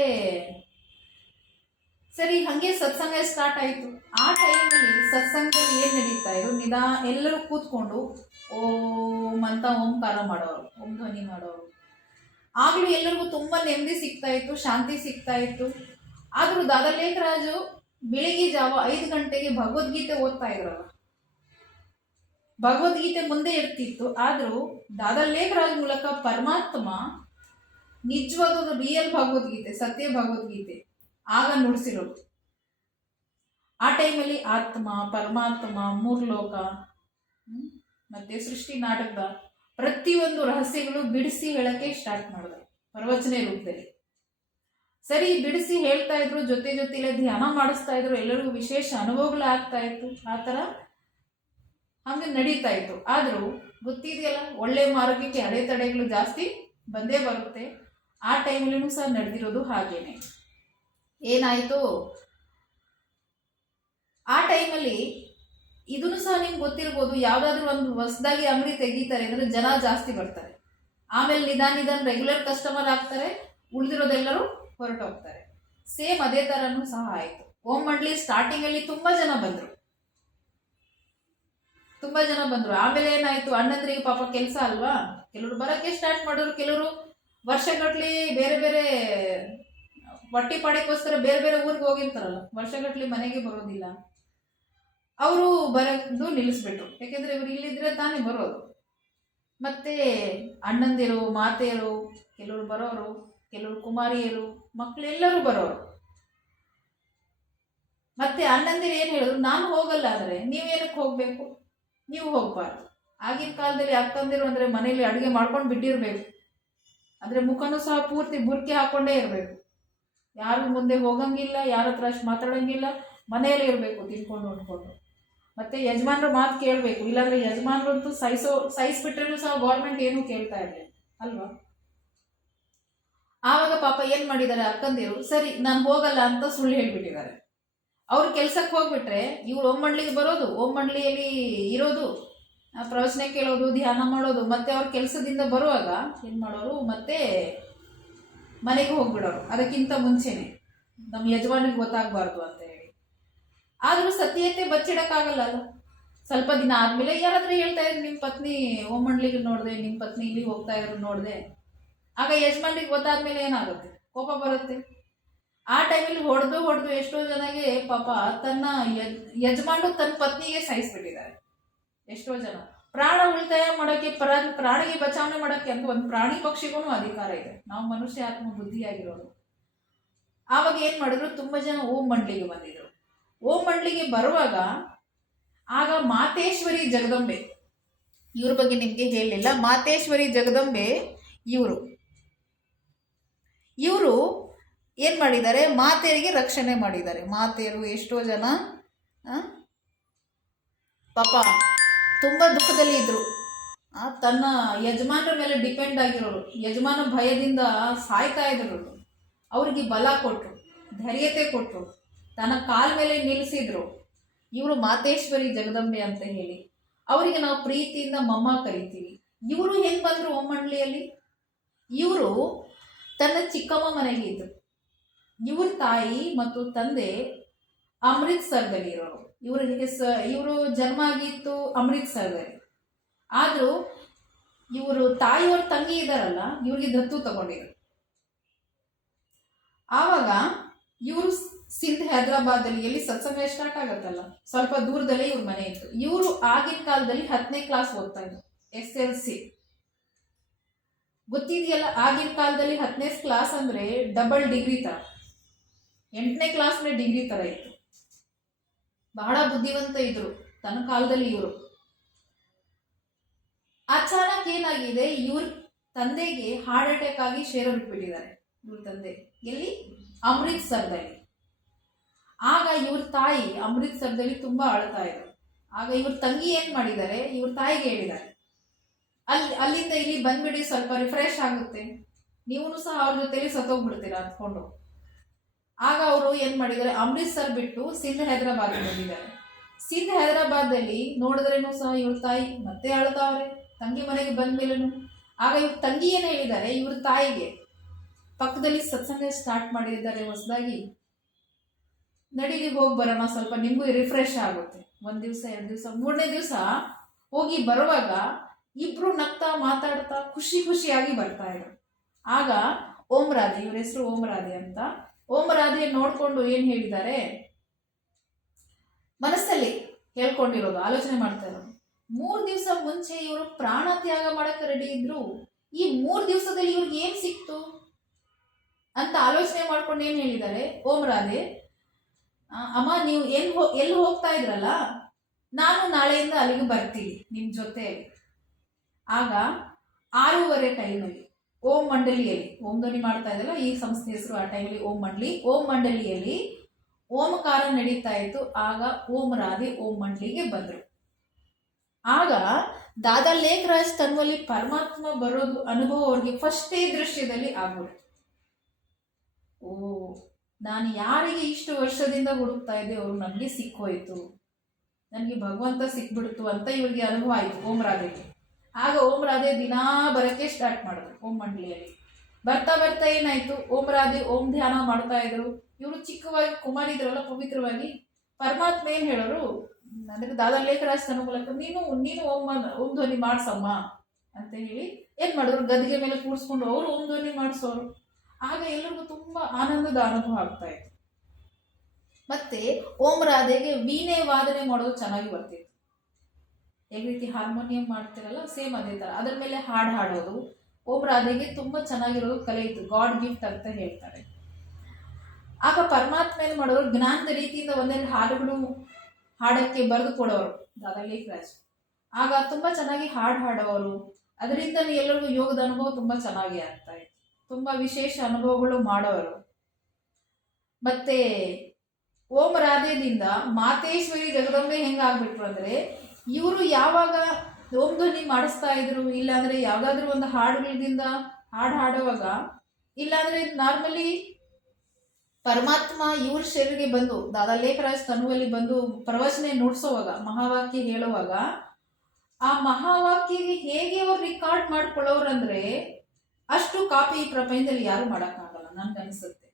ಸರಿ ಹಂಗೆ ಸತ್ಸಂಗ ಸ್ಟಾರ್ಟ್ ಆಯಿತು. ಆ ಟೈಮಲ್ಲಿ ಸತ್ಸಂಗದಲ್ಲಿ ಏನು ನಡೀತಾ ಇದ್ರು, ಎಲ್ಲರೂ ಕೂತ್ಕೊಂಡು ಓಂ ಅಂತ ಓಂಕಾರ ಮಾಡೋರು, ಓಂ ಧ್ವನಿ ಮಾಡೋರು. ಆಗಲೂ ಎಲ್ಲರಿಗೂ ತುಂಬ ನೆಮ್ಮದಿ ಸಿಗ್ತಾ ಇತ್ತು, ಶಾಂತಿ ಸಿಗ್ತಾ ಇತ್ತು. ಆದರೂ ದಾದಾ ಲೇಖರಾಜು ಬೆಳಿಗ್ಗೆ ಜಾವ 5 ಗಂಟೆಗೆ ಭಗವದ್ಗೀತೆ ಓದ್ತಾ ಇದ್ರಲ್ಲ, ಭಗವದ್ಗೀತೆ ಮುಂದೆ ಇರ್ತಿತ್ತು. ಆದರೂ ದಾದಾ ಲೇಖರಾಜ್ ಮೂಲಕ ಪರಮಾತ್ಮ ನಿಜವಾದ ರಿಯಲ್ ಭಗವದ್ಗೀತೆ, ಸತ್ಯ ಭಗವದ್ಗೀತೆ ಆಗ ನುಡಿಸಿರೋದು. ಆ ಟೈಮಲ್ಲಿ ಆತ್ಮ, ಪರಮಾತ್ಮ, ಮೂರ್ಲೋಕ ಮತ್ತೆ ಸೃಷ್ಟಿ ನಾಟಕದ ಪ್ರತಿಯೊಂದು ರಹಸ್ಯಗಳು ಬಿಡಿಸಿ ಹೇಳಕ್ಕೆ ಸ್ಟಾರ್ಟ್ ಮಾಡಿದ್ರು ಪ್ರವಚನ ರೂಪದಲ್ಲಿ. ಸರಿ ಬಿಡಿಸಿ ಹೇಳ್ತಾ ಇದ್ರು, ಜೊತೆ ಜೊತೆಲೆ ಧ್ಯಾನ ಮಾಡಿಸ್ತಾ ಇದ್ರು, ಎಲ್ಲರಿಗೂ ವಿಶೇಷ ಅನುಭವಗಳು ಆಗ್ತಾ ಇತ್ತು. ಆ ಥರ ಹಂಗೆ ನಡೀತಾ ಇತ್ತು. ಆದರೂ ಗೊತ್ತಿದೆಯಲ್ಲ, ಒಳ್ಳೆ ಮಾರ್ಗಕ್ಕೆ ಅಡೆತಡೆಗಳು ಜಾಸ್ತಿ ಬಂದೇ ಬರುತ್ತೆ. ಆ ಟೈಮಲ್ಲೂ ಸಹ ನಡೆದಿರೋದು ಹಾಗೇನೆ. ಏನಾಯಿತು, ಆ ಟೈಮಲ್ಲಿ ಇದನ್ನು ಸಹ ನಿಮ್ಗೆ ಗೊತ್ತಿರ್ಬೋದು, ಯಾವುದಾದ್ರೂ ಒಂದು ಹೊಸದಾಗಿ ಅಂಗಡಿ ತೆಗಿತಾರೆ ಅಂದರೆ ಜನ ಜಾಸ್ತಿ ಬರ್ತಾರೆ. ಆಮೇಲೆ ನಿಧಾನ ರೆಗ್ಯುಲರ್ ಕಸ್ಟಮರ್ ಆಗ್ತಾರೆ, ಉಳಿದಿರೋದೆಲ್ಲರೂ ಹೊರಟೋಗ್ತಾರೆ. ಸೇಮ್ ಅದೇ ಥರನೂ ಸಹ ಆಯಿತು. ಓಂ ಮಂಡ್ಲಿ ಸ್ಟಾರ್ಟಿಂಗಲ್ಲಿ ತುಂಬ ಜನ ಬಂದರು. ಆಮೇಲೆ ಏನಾಯಿತು, ಅಣ್ಣಂದ್ರಿಗೆ ಪಾಪ ಕೆಲಸ ಅಲ್ವಾ, ಕೆಲವರು ಬರೋಕ್ಕೆ ಸ್ಟಾರ್ಟ್ ಮಾಡಿದ್ರು, ಕೆಲವರು ವರ್ಷಗಟ್ಟಲೆ ಬೇರೆ ಬೇರೆ ಹೊಟ್ಟಿ ಪಾಡಕ್ಕೋಸ್ಕರ ಬೇರೆ ಬೇರೆ ಊರಿಗೆ ಹೋಗಿರ್ತಾರಲ್ಲ, ವರ್ಷಗಟ್ಟಲೆ ಮನೆಗೆ ಬರೋದಿಲ್ಲ. ಅವರು ಬರೋದು ನಿಲ್ಲಿಸ್ಬಿಟ್ರು. ಯಾಕೆಂದರೆ ಇವರು ಇಲ್ಲಿದ್ರೆ ತಾನೇ ಬರೋದು. ಮತ್ತೆ ಅಣ್ಣಂದಿರು, ಮಾತೆಯರು ಕೆಲವರು ಬರೋರು, ಕೆಲವರು ಕುಮಾರಿಯರು, ಮಕ್ಕಳೆಲ್ಲರೂ ಬರೋರು. ಮತ್ತೆ ಅಣ್ಣಂದಿರು ಏನು ಹೇಳಿದ್ರು, ನಾನು ಹೋಗಲ್ಲ ಅಂದರೆ ನೀವೇನಕ್ಕೆ ಹೋಗಬೇಕು, ನೀವು ಹೋಗ್ಬಾರ್ದು. ಆಗಿನ ಕಾಲದಲ್ಲಿ ಅಕ್ಕಂದಿರು ಅಂದರೆ ಮನೇಲಿ ಅಡುಗೆ ಮಾಡ್ಕೊಂಡು ಬಿಟ್ಟಿರಬೇಕು, ಅಂದರೆ ಮುಖನೂ ಸಹ ಪೂರ್ತಿ ಬುರ್ಕೆ ಹಾಕ್ಕೊಂಡೇ ಇರಬೇಕು, ಯಾರು ಮುಂದೆ ಹೋಗಂಗಿಲ್ಲ, ಯಾರ ಹತ್ರ ಅಷ್ಟು ಮಾತಾಡೋಂಗಿಲ್ಲ, ಮನೆಯಲ್ಲೇ ಇರಬೇಕು ತಿನ್ಕೊಂಡು ಉಣ್ಕೊಂಡು. ಮತ್ತು ಯಜಮಾನ್ರ ಮಾತು ಕೇಳಬೇಕು, ಇಲ್ಲಾಂದರೆ ಯಜಮಾನ್ರಂತೂ ಸಹಿಸ್ಬಿಟ್ರೂ ಸಹ ಗೌರ್ಮೆಂಟ್ ಏನೂ ಕೇಳ್ತಾ ಇರಲಿಲ್ಲ ಅಲ್ವಾ. ಆವಾಗ ಪಾಪ ಏನು ಮಾಡಿದ್ದಾರೆ ಅಕ್ಕಂದಿರು, ಸರಿ ನಾನು ಹೋಗಲ್ಲ ಅಂತ ಸುಳ್ಳು ಹೇಳಿಬಿಟ್ಟಿದ್ದಾರೆ. ಅವ್ರು ಕೆಲ್ಸಕ್ಕೆ ಹೋಗ್ಬಿಟ್ರೆ ಇವ್ರು ಓಂ ಮಂಡ್ಲಿಗೆ ಬರೋದು, ಓಂ ಮಂಡ್ಲಿಯಲ್ಲಿ ಇರೋದು, ಪ್ರವಚನ ಕೇಳೋದು, ಧ್ಯಾನ ಮಾಡೋದು. ಮತ್ತೆ ಅವ್ರ ಕೆಲಸದಿಂದ ಬರುವಾಗ ಏನು ಮಾಡೋರು, ಮತ್ತೆ ಮನೆಗೆ ಹೋಗ್ಬಿಡೋರು ಅದಕ್ಕಿಂತ ಮುಂಚೆನೆ, ನಮ್ಮ ಯಜಮಾನಿಗೆ ಗೊತ್ತಾಗಬಾರ್ದು ಅಂತ ಹೇಳಿ. ಆದರೂ ಸತ್ಯತೆ ಬಚ್ಚಿಡಕ್ಕಾಗಲ್ಲ ಅಲ್ಲ. ಸ್ವಲ್ಪ ದಿನ ಆದಮೇಲೆ ಯಾರಾದರೂ ಹೇಳ್ತಾ ಇದ್ರು, ನಿಮ್ಮ ಪತ್ನಿ ಓಂ ಮಂಡ್ಲಿಗೆ ನೋಡಿದೆ, ನಿಮ್ಮ ಪತ್ನಿ ಇಲ್ಲಿ ಹೋಗ್ತಾ ಇದ್ರು ನೋಡಿದೆ. ಆಗ ಯಜಮಾನಿಗೆ ಗೊತ್ತಾದ್ಮೇಲೆ ಏನಾಗುತ್ತೆ, ಕೋಪ ಬರುತ್ತೆ. ಆ ಟೈಮಲ್ಲಿ ಹೊಡೆದು ಎಷ್ಟೋ ಜನಗೆ ಪಾಪ ತನ್ನ ಯಜಮಾನು ತನ್ನ ಪತ್ನಿಗೆ ಸಾಯಿಸ್ಬಿಟ್ಟಿದ್ದಾರೆ. ಎಷ್ಟೋ ಜನ ಪ್ರಾಣ ಉಳಿತಾಯ ಮಾಡೋಕ್ಕೆ, ಪ್ರಾಣಿಗೆ ಬಚಾವಣೆ ಮಾಡೋಕ್ಕೆ ಅಂತ ಒಂದು ಪ್ರಾಣಿ ಪಕ್ಷಿಗೂ ಅಧಿಕಾರ ಇದೆ. ನಾವು ಮನುಷ್ಯ ಆತ್ಮ ಬುದ್ಧಿಯಾಗಿರೋದು. ಆವಾಗ ಏನು ಮಾಡಿದ್ರು, ತುಂಬ ಜನ ಓಂ ಮಂಡ್ಲಿಗೆ ಬಂದಿದ್ರು. ಓಂ ಮಂಡ್ಲಿಗೆ ಬರುವಾಗ ಆಗ ಮಾತೇಶ್ವರಿ ಜಗದಂಬೆ, ಇವ್ರ ಬಗ್ಗೆ ನಿಮಗೆ ಹೇಳಲಿಲ್ಲ. ಮಾತೇಶ್ವರಿ ಜಗದಂಬೆ ಇವರು ಏನು ಮಾಡಿದ್ದಾರೆ, ಮಾತೆಯರಿಗೆ ರಕ್ಷಣೆ ಮಾಡಿದ್ದಾರೆ. ಮಾತೆಯರು ಎಷ್ಟೋ ಜನ ಪಾಪ ತುಂಬ ದುಃಖದಲ್ಲಿ ಇದ್ರು. ತನ್ನ ಯಜಮಾನರ ಮೇಲೆ ಡಿಪೆಂಡ್ ಆಗಿರೋರು, ಯಜಮಾನ ಭಯದಿಂದ ಸಾಯ್ತಾ ಇದ್ರು. ಅವ್ರಿಗೆ ಬಲ ಕೊಟ್ಟರು, ಧೈರ್ಯತೆ ಕೊಟ್ಟರು, ತನ್ನ ಕಾಲ ಮೇಲೆ ನಿಲ್ಲಿಸಿದ್ರು. ಇವರು ಮಾತೇಶ್ವರಿ ಜಗದಂಬೆ ಅಂತ ಹೇಳಿ ಅವರಿಗೆ ನಾವು ಪ್ರೀತಿಯಿಂದ ಮಮ್ಮ ಕರಿತೀವಿ. ಇವರು ಹೆಂಗೆ ಬಂದರು ಓಂ ಮಂಡ್ಲಿಯಲ್ಲಿ, ಇವರು ತನ್ನ ಚಿಕ್ಕಮ್ಮ ಮನೆಗೆ ಇದ್ರು. ಇವ್ರ ತಾಯಿ ಮತ್ತು ತಂದೆ ಅಮೃತ್ಸರದಲ್ಲಿ ಇರೋರು. ಇವರು ಜನ್ಮ ಆಗಿತ್ತು ಅಮೃತ್ಸರದಲ್ಲಿ. ಆದರೂ ಇವರು ತಾಯಿಯವ್ರ ತಂಗಿ ಇದ್ದಾರಲ್ಲ, ಇವ್ರಿಗೆ ದತ್ತು ತಗೊಂಡಿದ್ರು. ಆವಾಗ ಇವರು ಸಿಂಧ್ ಹೈದರಾಬಾದಲ್ಲಿ ಎಲ್ಲಿ ಸತ್ಸಂಗ ಸ್ಟಾರ್ಟ್ ಆಗತ್ತಲ್ಲ, ಸ್ವಲ್ಪ ದೂರದಲ್ಲೇ ಇವ್ರ ಮನೆ ಇತ್ತು. ಇವರು ಆಗಿನ ಕಾಲದಲ್ಲಿ 10ನೇ ಕ್ಲಾಸ್ ಓದ್ತಾ ಇದ್ರು, SLC. ಗೊತ್ತಿದೆಯಲ್ಲ, ಆಗಿನ ಕಾಲದಲ್ಲಿ 10ನೇ ಕ್ಲಾಸ್ ಅಂದರೆ ಡಬಲ್ ಡಿಗ್ರಿ ಥರ, 8ನೇ ಕ್ಲಾಸ್ನೇ ಡಿಗ್ರಿ ಥರ ಇತ್ತು. ಬಹಳ ಬುದ್ಧಿವಂತ ಇದ್ರು ತನ್ನ ಕಾಲದಲ್ಲಿ ಇವರು. ಅಚಾನಕ್ ಏನಾಗಿದೆ, ಇವ್ರ ತಂದೆಗೆ ಹಾರ್ಟ್ ಅಟ್ಯಾಕ್ ಆಗಿ ಶೇರ ಬಿಟ್ಬಿಟ್ಟಿದ್ದಾರೆ. ಇವ್ರ ತಂದೆ ಎಲ್ಲಿ, ಅಮೃತ್ಸರದಲ್ಲಿ. ಆಗ ಇವ್ರ ತಾಯಿ ಅಮೃತ್ಸರದಲ್ಲಿ ತುಂಬಾ ಅಳ್ತಾ ಇದ್ರು. ಆಗ ಇವ್ರ ತಂಗಿ ಏನ್ ಮಾಡಿದ್ದಾರೆ, ಇವ್ರ ತಾಯಿಗೆ ಹೇಳಿದ್ದಾರೆ, ಅಲ್ಲಿಂದ ಇಲ್ಲಿ ಬಂದ್ಬಿಡಿ, ಸ್ವಲ್ಪ ರಿಫ್ರೆಶ್ ಆಗುತ್ತೆ, ನೀವು ಸಹ ಅವ್ರ ಜೊತೆಲಿ ಸತ್ತೋಗ್ಬಿಡ್ತೀರಾ ಅಂದ್ಕೊಂಡು. ಆಗ ಅವರು ಏನ್ ಮಾಡಿದ್ದಾರೆ, ಅಮೃತ್ಸರ್ ಬಿಟ್ಟು ಸಿಂಧ್ ಹೈದರಾಬಾದ್ ಬಂದಿದ್ದಾರೆ. ಸಿಂಧ್ ಹೈದರಾಬಾದಲ್ಲಿ ನೋಡಿದ್ರೇನು ಸಹ ಇವ್ರ ತಾಯಿ ಮತ್ತೆ ಅಳ್ತಾವ್ರೆ ತಂಗಿ ಮನೆಗೆ ಬಂದ ಮೇಲೂ. ಆಗ ಇವ್ರ ತಂಗಿ ಏನ್ ಹೇಳಿದ್ದಾರೆ ಇವ್ರ ತಾಯಿಗೆ, ಪಕ್ಕದಲ್ಲಿ ಸತ್ಸಂಗ ಸ್ಟಾರ್ಟ್ ಮಾಡಿದ್ದಾರೆ ಹೊಸದಾಗಿ, ನಡೀಲಿ ಹೋಗಿ ಬರೋಣ, ಸ್ವಲ್ಪ ನಿಮಗೂ ರಿಫ್ರೆಶ್ ಆಗುತ್ತೆ. 1 ದಿವಸ 2 ದಿವಸ 3ನೇ ದಿವಸ ಹೋಗಿ ಬರುವಾಗ ಇಬ್ರು ನಗ್ತಾ ಮಾತಾಡ್ತಾ ಖುಷಿಯಾಗಿ ಬರ್ತಾ ಇದ್ರು. ಆಗ ಓಂ ರಾಧೆ, ಇವ್ರ ಹೆಸರು ಓಂ ರಾಧೆ ಅಂತ, ಓಂ ರಾಧೆ ನೋಡ್ಕೊಂಡು ಏನ್ ಹೇಳಿದ್ದಾರೆ, ಮನಸ್ಸಲ್ಲಿ ಹೇಳ್ಕೊಂಡಿರೋದು, ಆಲೋಚನೆ ಮಾಡ್ತಾ ಇರೋದು, 3 ದಿವಸ ಮುಂಚೆ ಇವರು ಪ್ರಾಣ ತ್ಯಾಗ ಮಾಡಕ್ಕೆ ರೆಡಿ ಇದ್ರು, ಈ 3 ದಿವಸದಲ್ಲಿ ಇವ್ರಿಗೆ ಏನ್ ಸಿಕ್ತು ಅಂತ ಆಲೋಚನೆ ಮಾಡ್ಕೊಂಡು ಏನ್ ಹೇಳಿದ್ದಾರೆ ಓಂ ರಾಧೆ, ಅಮ್ಮ ನೀವು ಎಲ್ಲಿ ಹೋಗ್ತಾ ಇದ್ರಲ್ಲ, ನಾನು ನಾಳೆಯಿಂದ ಅಲ್ಲಿಗೆ ಬರ್ತೀನಿ ನಿಮ್ ಜೊತೆ. ಆಗ 6:30 ಟೈಮಲ್ಲಿ ಓಂ ಮಂಡಳಿಯಲ್ಲಿ, ಓಂ ಧ್ವನಿ ಮಾಡ್ತಾ ಇದ್ದಲ್ಲ ಈ ಸಂಸ್ಥೆ ಹೆಸರು ಆ ಟೈಮಲ್ಲಿ ಓಂ ಮಂಡಳಿಯಲ್ಲಿ ಓಂಕಾರ ನಡೀತಾ ಇತ್ತು. ಆಗ ಓಂ ರಾಧೆ ಓಂ ಮಂಡಳಿಗೆ ಬಂದ್ರು. ಆಗ ದಾದಾ ಲೇಖರಾಜ್ ತನ್ವಲ್ಲಿ ಪರಮಾತ್ಮ ಬರೋದು ಅನುಭವ ಅವ್ರಿಗೆ ಫಸ್ಟೇ ದೃಶ್ಯದಲ್ಲಿ ಆಗ್ಬಿಡ್ತು. ಓ, ನಾನು ಯಾರಿಗೆ ಇಷ್ಟು ವರ್ಷದಿಂದ ಹುಡುಕ್ತಾ ಇದ್ದೆ ಅವರು ನನಗೆ ಸಿಕ್ಕೋಯ್ತು, ನನಗೆ ಭಗವಂತ ಸಿಕ್ಬಿಡ್ತು ಅಂತ ಇವ್ರಿಗೆ ಅನುಭವ ಆಯಿತು ಓಂ ರಾಧೆಗೆ. ಆಗ ಓಂ ರಾಧೆ ದಿನಾ ಬರೋಕ್ಕೆ ಸ್ಟಾರ್ಟ್ ಮಾಡಿದ್ರು ಓಂ ಮಂಡಳಿಯಲ್ಲಿ. ಬರ್ತಾ ಬರ್ತಾ ಏನಾಯ್ತು, ಓಂ ರಾಧೆ ಓಂ ಧ್ಯಾನ ಮಾಡ್ತಾ ಇದ್ರು. ಇವರು ಚಿಕ್ಕವಾಗಿ ಕುಮಾರಿದ್ರಲ್ಲ ಪವಿತ್ರವಾಗಿ, ಪರಮಾತ್ಮ ಏನ್ ಹೇಳೋರು ಅಂದ್ರೆ ದಾದಾ ಲೇಖರಾಜ್ ತನ್ನ ಮೂಲಕ ನೀನು ಓಂ ಧ್ವನಿ ಮಾಡ್ಸಮ್ಮ ಅಂತ ಹೇಳಿ ಏನ್ ಮಾಡಿದ್ರು, ಗದಿಗೆ ಮೇಲೆ ಕೂರಿಸ್ಕೊಂಡು ಅವರು ಓಂ ಧ್ವನಿ ಮಾಡಿಸೋರು. ಆಗ ಎಲ್ಲರಿಗೂ ತುಂಬಾ ಆನಂದದ ಅನುಭವ ಆಗ್ತಾ ಇತ್ತು. ಮತ್ತೆ ಓಂ ರಾಧೆಗೆ ವೀಣೆ ವಾದನೆ ಮಾಡೋದು ಚೆನ್ನಾಗಿ ಬರ್ತಿತ್ತು. ಯಾವ ರೀತಿ ಹಾರ್ಮೋನಿಯಂ ಮಾಡ್ತಿರಲ್ಲ ಸೇಮ್ ಅದೇ ತರ ಅದ್ರ ಮೇಲೆ ಹಾಡು ಹಾಡೋದು ಓಂ ರಾಧೆಗೆ ತುಂಬಾ ಚೆನ್ನಾಗಿರೋದು ಕಲೆ ಇತ್ತು, ಗಾಡ್ ಗಿಫ್ಟ್ ಅಂತ ಹೇಳ್ತಾರೆ. ಆಗ ಪರಮಾತ್ಮ ಏನ್ ಮಾಡೋರು, ಜ್ಞಾನದ ರೀತಿಯಿಂದ ಒಂದೆರಡು ಹಾಡುಗಳು ಹಾಡಕ್ಕೆ ಬರೆದು ಕೊಡೋರು ದಾದಾ ಲೇಖರಾಜ್. ಆಗ ತುಂಬಾ ಚೆನ್ನಾಗಿ ಹಾಡು ಹಾಡೋರು, ಅದರಿಂದ ಎಲ್ಲರಿಗೂ ಯೋಗದ ಅನುಭವ ತುಂಬಾ ಚೆನ್ನಾಗಿ ಆಗ್ತಾ ಇತ್ತು, ತುಂಬಾ ವಿಶೇಷ ಅನುಭವಗಳು ಮಾಡೋರು. ಮತ್ತೆ ಓಂ ರಾಧೆದಿಂದ ಮಾತೇಶ್ವರಿ ಜಗದಂಬೆ ಹೆಂಗಾಗ್ಬಿಟ್ರು ಅಂದ್ರೆ, ಇವರು ಯಾವಾಗ ಓಂ ಧ್ವನಿ ಮಾಡಿಸ್ತಾ ಇದ್ರು, ಇಲ್ಲಾಂದ್ರೆ ಯಾವ್ದಾದ್ರು ಒಂದು ಹಾಡುಗಳಿಂದ ಹಾಡು ಹಾಡುವಾಗ, ಇಲ್ಲಾಂದ್ರೆ ನಾರ್ಮಲಿ ಪರಮಾತ್ಮ ಇವ್ರ ಶರೀರಿಗೆ ಬಂದು ದಾದಾ ಲೇಖರಾಜ್ ತನುವಲ್ಲಿ ಬಂದು ಪ್ರವಚನೆ ನುಡ್ಸೋವಾಗ, ಮಹಾವಾಕ್ಯ ಹೇಳುವಾಗ, ಆ ಮಹಾವಾಕ್ಯಗೆ ಹೇಗೆ ಅವ್ರು ರಿಕಾರ್ಡ್ ಮಾಡ್ಕೊಳ್ಳೋರಂದ್ರೆ ಅಷ್ಟು ಕಾಪಿ ಈ ಪ್ರಪಂಚದಲ್ಲಿ ಯಾರು ಮಾಡೋಕ್ಕಾಗಲ್ಲ ನನ್ಗನ್ಸುತ್ತೆ.